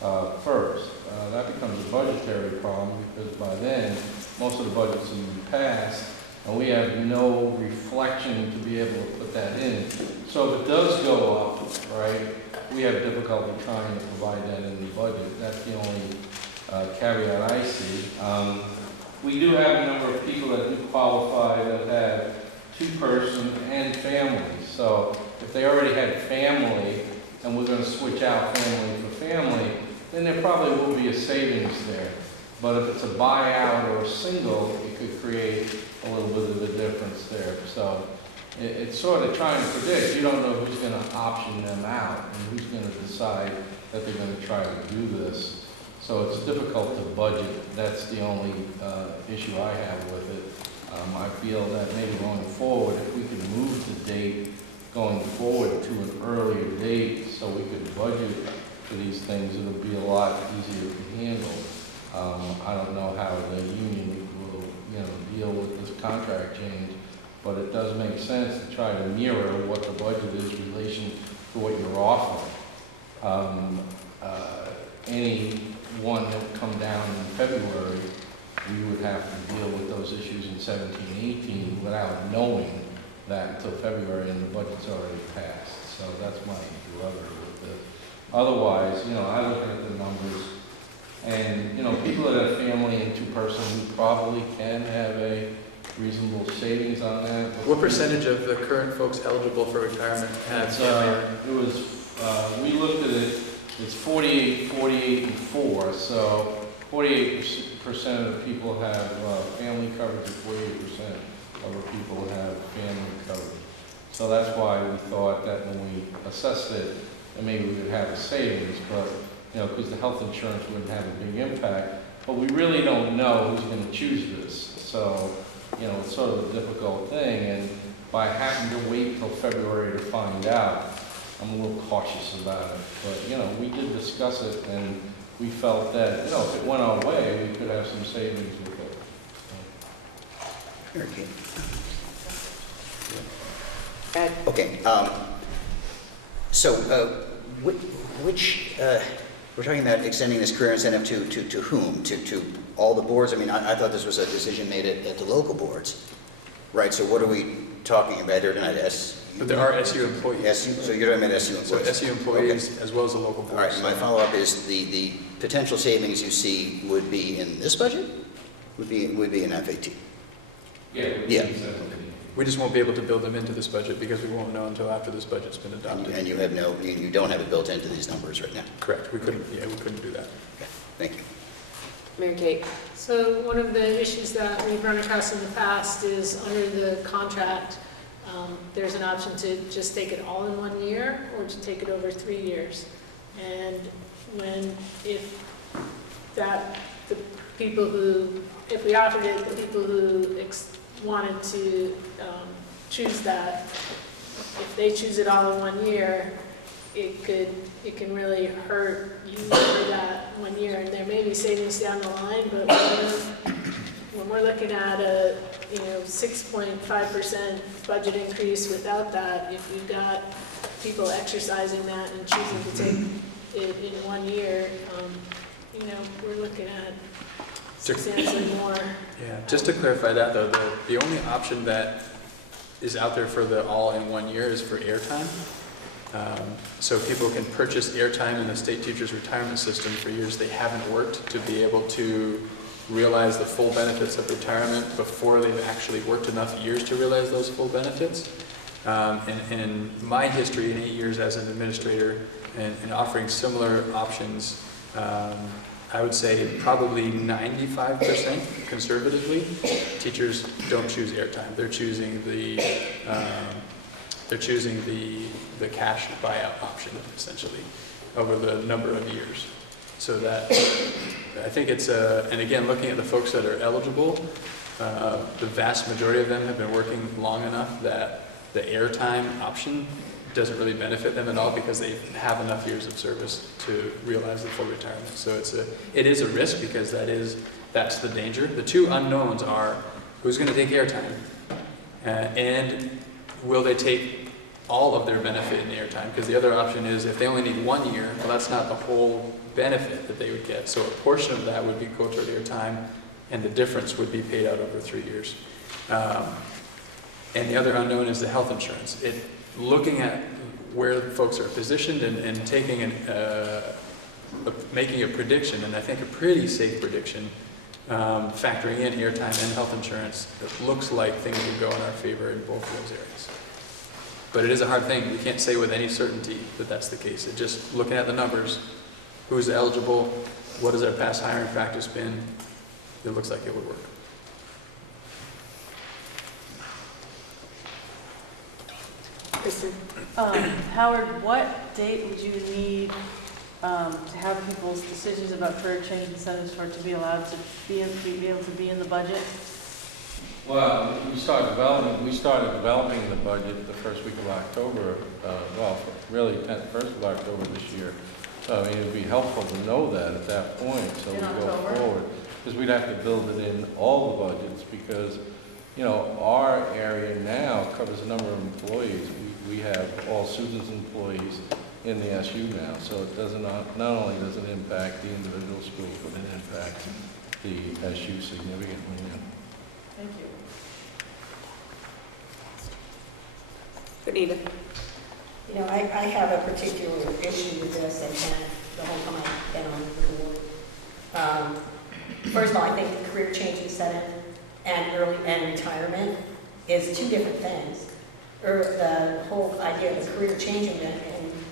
1st. That becomes a budgetary problem because by then most of the budgets have been passed and we have no reflection to be able to put that in. So if it does go up, right, we have difficulty trying to provide that in the budget. That's the only caveat I see. We do have a number of people that do qualify that have two-person and family. So if they already had family and we're going to switch out family for family, then there probably will be a savings there. But if it's a buyout or a single, it could create a little bit of a difference there. So it's sort of trying to predict. You don't know who's going to option them out and who's going to decide that they're going to try to do this. So it's difficult to budget. That's the only issue I have with it. I feel that maybe going forward, if we could move the date going forward to an earlier date so we could budget for these things, it would be a lot easier to handle. I don't know how the union will, deal with this contract change, but it does make sense to try to mirror what the budget is in relation to what you're offering. Any one that would come down in February we would have to deal with those issues in 17, 18 without knowing that until February, and the budget's already passed. So that's my rubber with this. Otherwise, you know, I look at the numbers, and, you know, people that have family and two-person, we probably can have a reasonable savings on that. What percentage of the current folks eligible for retirement have It's, family? it was, we looked at it, it's 48, 48, and 4, so 48% of the people have family coverage and 48% of the people have family coverage. So that's why we thought that when we assessed it, that maybe we would have a savings, but, you know, because the health insurance wouldn't have a big impact. But we really don't know who's going to choose this. So, you know, it's sort of a difficult thing, and by having to wait till February to find out, I'm a little cautious about it. But, you know, we did discuss it, and we felt that, you know, if it went our way, we could have some savings with it. Very good. Ed? Okay, so which, we're talking about extending this career incentive to whom? To all the boards? I mean, I thought this was a decision made at the local boards, right? So what are we talking about here tonight? But there are SU employees. So you're talking about SU employees? So SU employees as well as the local boards. All right, my follow-up is the potential savings you see would be in this budget? Would be in FAT? Yeah. We just won't be able to build them into this budget because we won't know until after this budget's been adopted. And you don't have it built into these numbers right now? Correct. We couldn't do that. Okay, thank you. Mary Kate? So one of the issues that we've run across in the past is under the contract, there's an option to just take it all in 1 year or to take it over 3 years. And if we offered it, the people who wanted to choose that, if they choose it all in 1 year, it can really hurt you for that 1 year. And there may be savings down the line, but when we're looking at a 6.5% budget increase without that, if you've got people exercising that and choosing to take it in 1 year, we're looking at substantially more. Yeah, just to clarify that though, the only option that is out there for the all in 1 year is for airtime. So people can purchase airtime in the state teachers retirement system for years they haven't worked to be able to realize the full benefits of retirement before they've actually worked enough years to realize those full benefits. In my history in 8 years as an administrator and offering similar options, I would say probably 95% conservatively, teachers don't choose airtime. They're choosing the cash buyout option essentially over the number of years. So that I think it's and again looking at the folks that are eligible, the vast majority of them have been working long enough that the airtime option doesn't really benefit them at all because they have enough years of service to realize the full retirement. So it is a risk because that's the danger. The two unknowns are who's going to take airtime and will they take all of their benefit in airtime, because the other option is if they only need 1 year, well that's not the whole benefit that they would get. So a portion of that would be go toward airtime and the difference would be paid out over 3 years. And the other unknown is the health insurance. Looking at where folks are positioned and taking making a prediction, and I think a pretty safe prediction, factoring in airtime and health insurance, it looks like things would go in our favor in both of those areas. But it is a hard thing. We can't say with any certainty that that's the case. It just looking at the numbers, who's eligible, what has our past hiring practice been, it looks like it would work. Kristen? Howard, what date would you need to have people's decisions about career change incentives for it to be allowed to be able to be in the budget? Well, we started developing the budget the first week of October, really first of October this year. So I mean, it would be helpful to know that at that point, so we go forward. Because we'd have to build it in all the budgets because, you know, our area now covers a number of employees. We have all Susan's employees in the SU now, so it doesn't not only does it impact the individual schools, but it impacts the SU significantly. Yeah. Thank you. Benita? You know, I have a particular issue with this, and the whole time I've been on the board. First of all, I think the career change incentive and retirement is two different things. The whole idea of a career change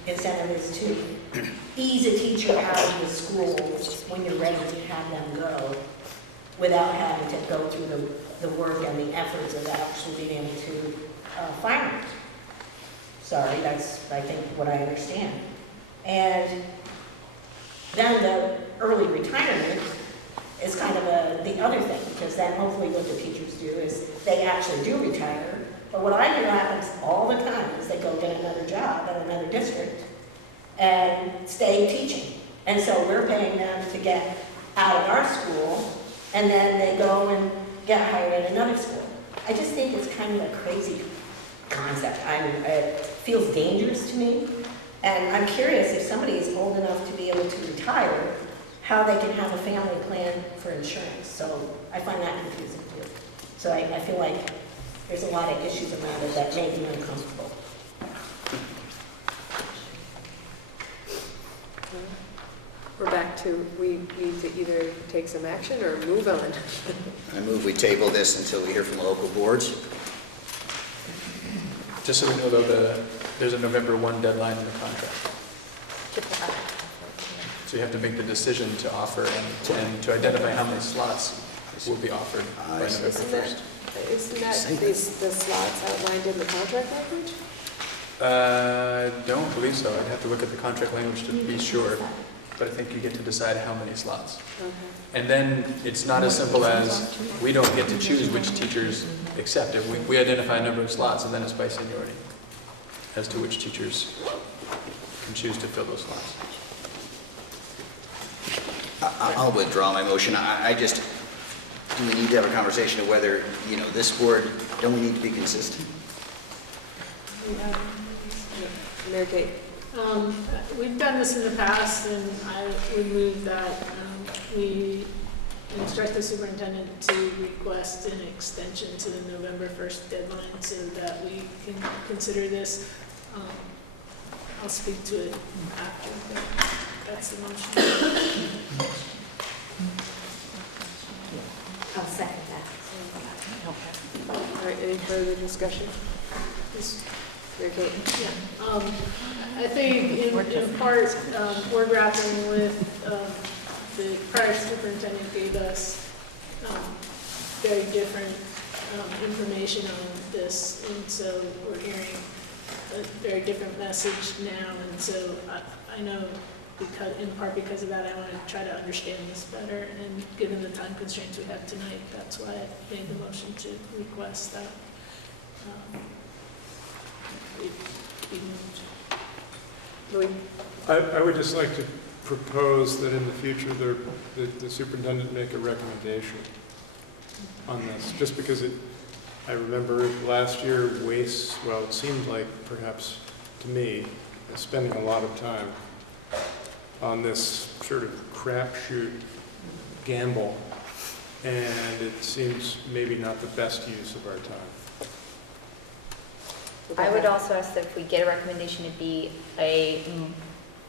incentive is to ease a teacher out of the school when you're ready to have them go, without having to go through the work and the efforts of actually being able to fire them. Sorry, that's, I think, what I understand. And then the early retirement is kind of the other thing, because then hopefully what the teachers do is they actually do retire. But what I hear happens all the time is they go get another job at another district and stay teaching. And so we're paying them to get out of our school, and then they go and get hired at another school. I just think it's kind of a crazy concept. It feels dangerous to me. And I'm curious if somebody is old enough to be able to retire, how they can have a family plan for insurance. So I find that confusing too. So I feel like there's a lot of issues around it that make me uncomfortable. We're back to, we need to either take some action or move on. I move we table this until we hear from the local boards. Just so we know though, there's a November 1 deadline in the contract. So you have to make the decision to offer and to identify how many slots will be offered by November 1st. Isn't that the slots outlined in the contract language? Don't believe so. I'd have to look at the contract language to be sure. But I think you get to decide how many slots. Okay. And then it's not as simple as we don't get to choose which teachers accept it. We identify a number of slots, and then it's by seniority as to which teachers can choose to fill those slots. I'll withdraw my motion. I just, do we need to have a conversation of whether, this board, don't we need to be consistent? Mayor Kate? We've done this in the past, and I would move that we instruct the superintendent to request an extension to the November 1st deadline so that we can consider this. I'll speak to it after, but that's the motion. I'll second that. All right, any further discussion? Mayor Kate? Yeah. I think in part, we're grappling with, the prior superintendent gave us very different information on this, and so we're hearing a very different message now, and so I know in part because of that, I want to try to understand this better, and given the time constraints we have tonight, that's why I made the motion to request that it be moved. Louis? I would just like to propose that in the future, the superintendent make a recommendation on this, just because I remember last year it seemed like perhaps to me, spending a lot of time on this sort of crapshoot gamble, and it seems maybe not the best use of our time. I would also ask that if we get a recommendation, it be a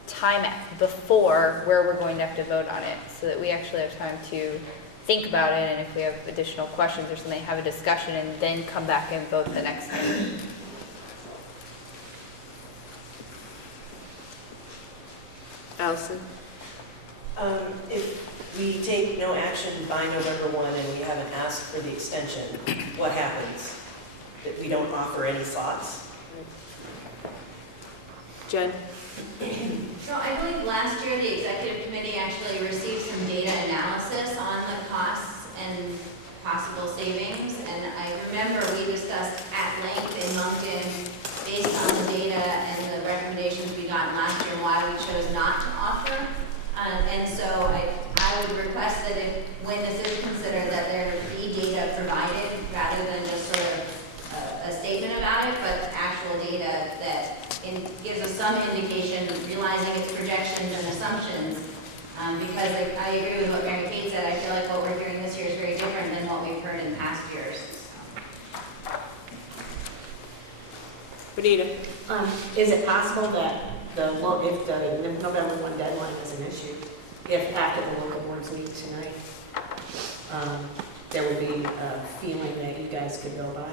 time before where we're going to have to vote on it, so that we actually have time to think about it, and if we have additional questions or something, have a discussion, and then come back and vote the next time. Allison? If we take no action by November 1 and we haven't asked for the extension, what happens? That we don't offer any slots? Jen? So I believe last year the executive committee actually received some data analysis on the costs and possible savings. And I remember we discussed at length in Moncton, based on the data and the recommendations we got last year, why we chose not to offer. And so I would request that when this is considered, that there be data provided rather than just sort of a statement about it, but actual data that gives us some indication, realizing its projections and assumptions, Because I agree with what Mary Kate said, I feel like what we're hearing this year is very different than what we've heard in past years. Benita? Is it possible that if the November 1 deadline is an issue, if after the local boards meet tonight, there would be a feeling that you guys could go by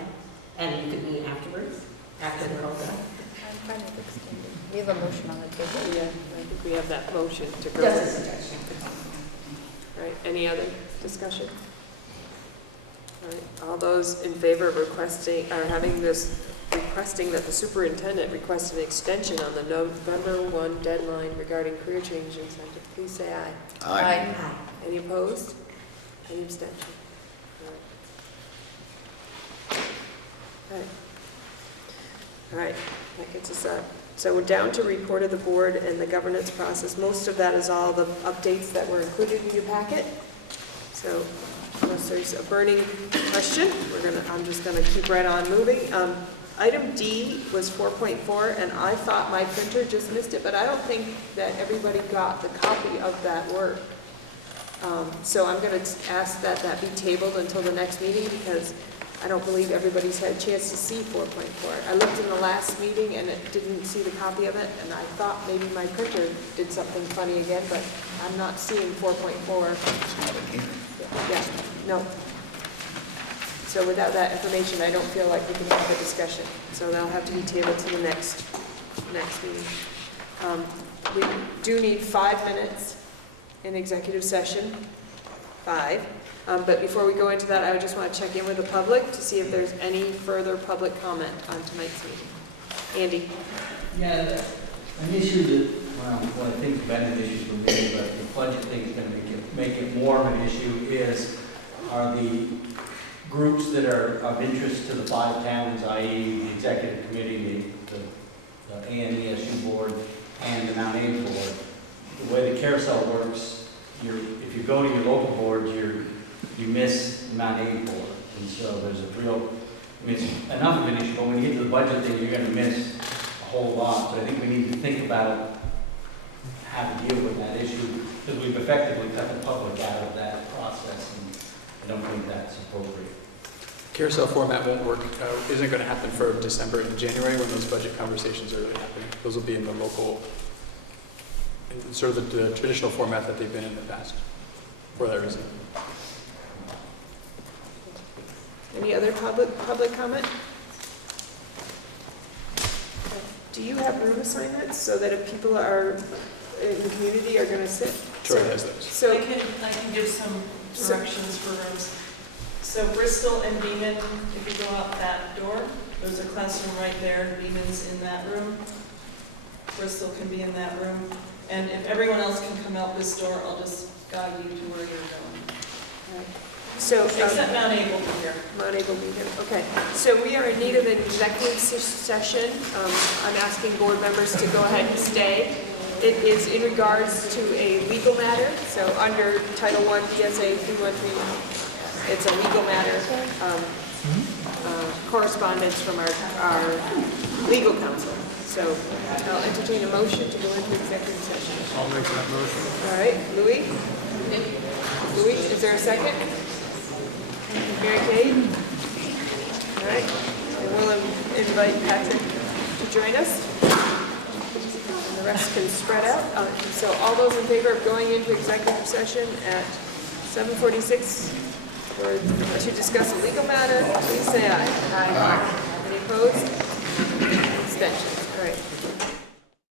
and you could meet afterwards, after they're all done? We have a motion on the table. Yeah, I think we have that motion to go. Just a suggestion. All right, any other discussion? All right, all those in favor of requesting that the superintendent request an extension on the November 1 deadline regarding career change incentive, please say aye. Aye. Any opposed? Any abstention? All right. All right, that gets us up. So we're down to report of the board and the governance process. Most of that is all the updates that were included in your packet. So unless there's a burning question, I'm just gonna keep right on moving. Item D was 4.4, and I thought my printer just missed it, but I don't think that everybody got the copy of that work. So I'm gonna ask that that be tabled until the next meeting, because I don't believe everybody's had a chance to see 4.4. I looked in the last meeting and it didn't see the copy of it, and I thought maybe my printer did something funny again, but I'm not seeing 4.4. Yeah, no. So without that information, I don't feel like we can have a discussion. So that'll have to be tabled to the next meeting. We do need 5 minutes in executive session. 5. But before we go into that, I would just want to check in with the public to see if there's any further public comment on tonight's meeting. Andy? Yeah, an issue that, well, I think it's been an issue for me, but the budget thing is going to make it more of an issue, are the groups that are of interest to the 5 towns, i.e. the executive committee, the ANESU board, and the Mount Aid board. The way the carousel works, if you go to your local boards, you miss the Mount Aid board. And so there's it's enough of an issue, but when you get to the budget thing, you're going to miss a whole lot. So I think we need to think about how to deal with that issue, because we've effectively cut the public out of that process, and I don't think that's appropriate. Carousel format won't work, isn't going to happen for December and January when those budget conversations are really happening. Those will be in the local, in sort of the traditional format that they've been in the past, for that reason. Any other public comment? Do you have room assignments so that if people are in the community are going to sit? Troy has those. So I can give some directions for rooms. So Bristol and Beeman, if you go out that door, there's a classroom right there. Beeman's in that room. Bristol can be in that room. And if everyone else can come out this door, I'll just guide you to where you're going. Right. So, except Mount Aid will be here. Mount Aid will be here. Okay. So we are in need of an executive session. I'm asking board members to go ahead and stay. It is in regards to a legal matter. So under Title I PSA 313, it's a legal matter. Correspondence from our legal counsel. So I'll entertain a motion to go into executive session. I'll make that motion. All right, Louis? Louis, is there a second? Mary Kate? All right, and we'll invite Patrick to join us. And the rest can spread out. So all those in favor of going into executive session at 7:46 to discuss a legal matter, please say aye. Aye. Any opposed? Abstentions. All right.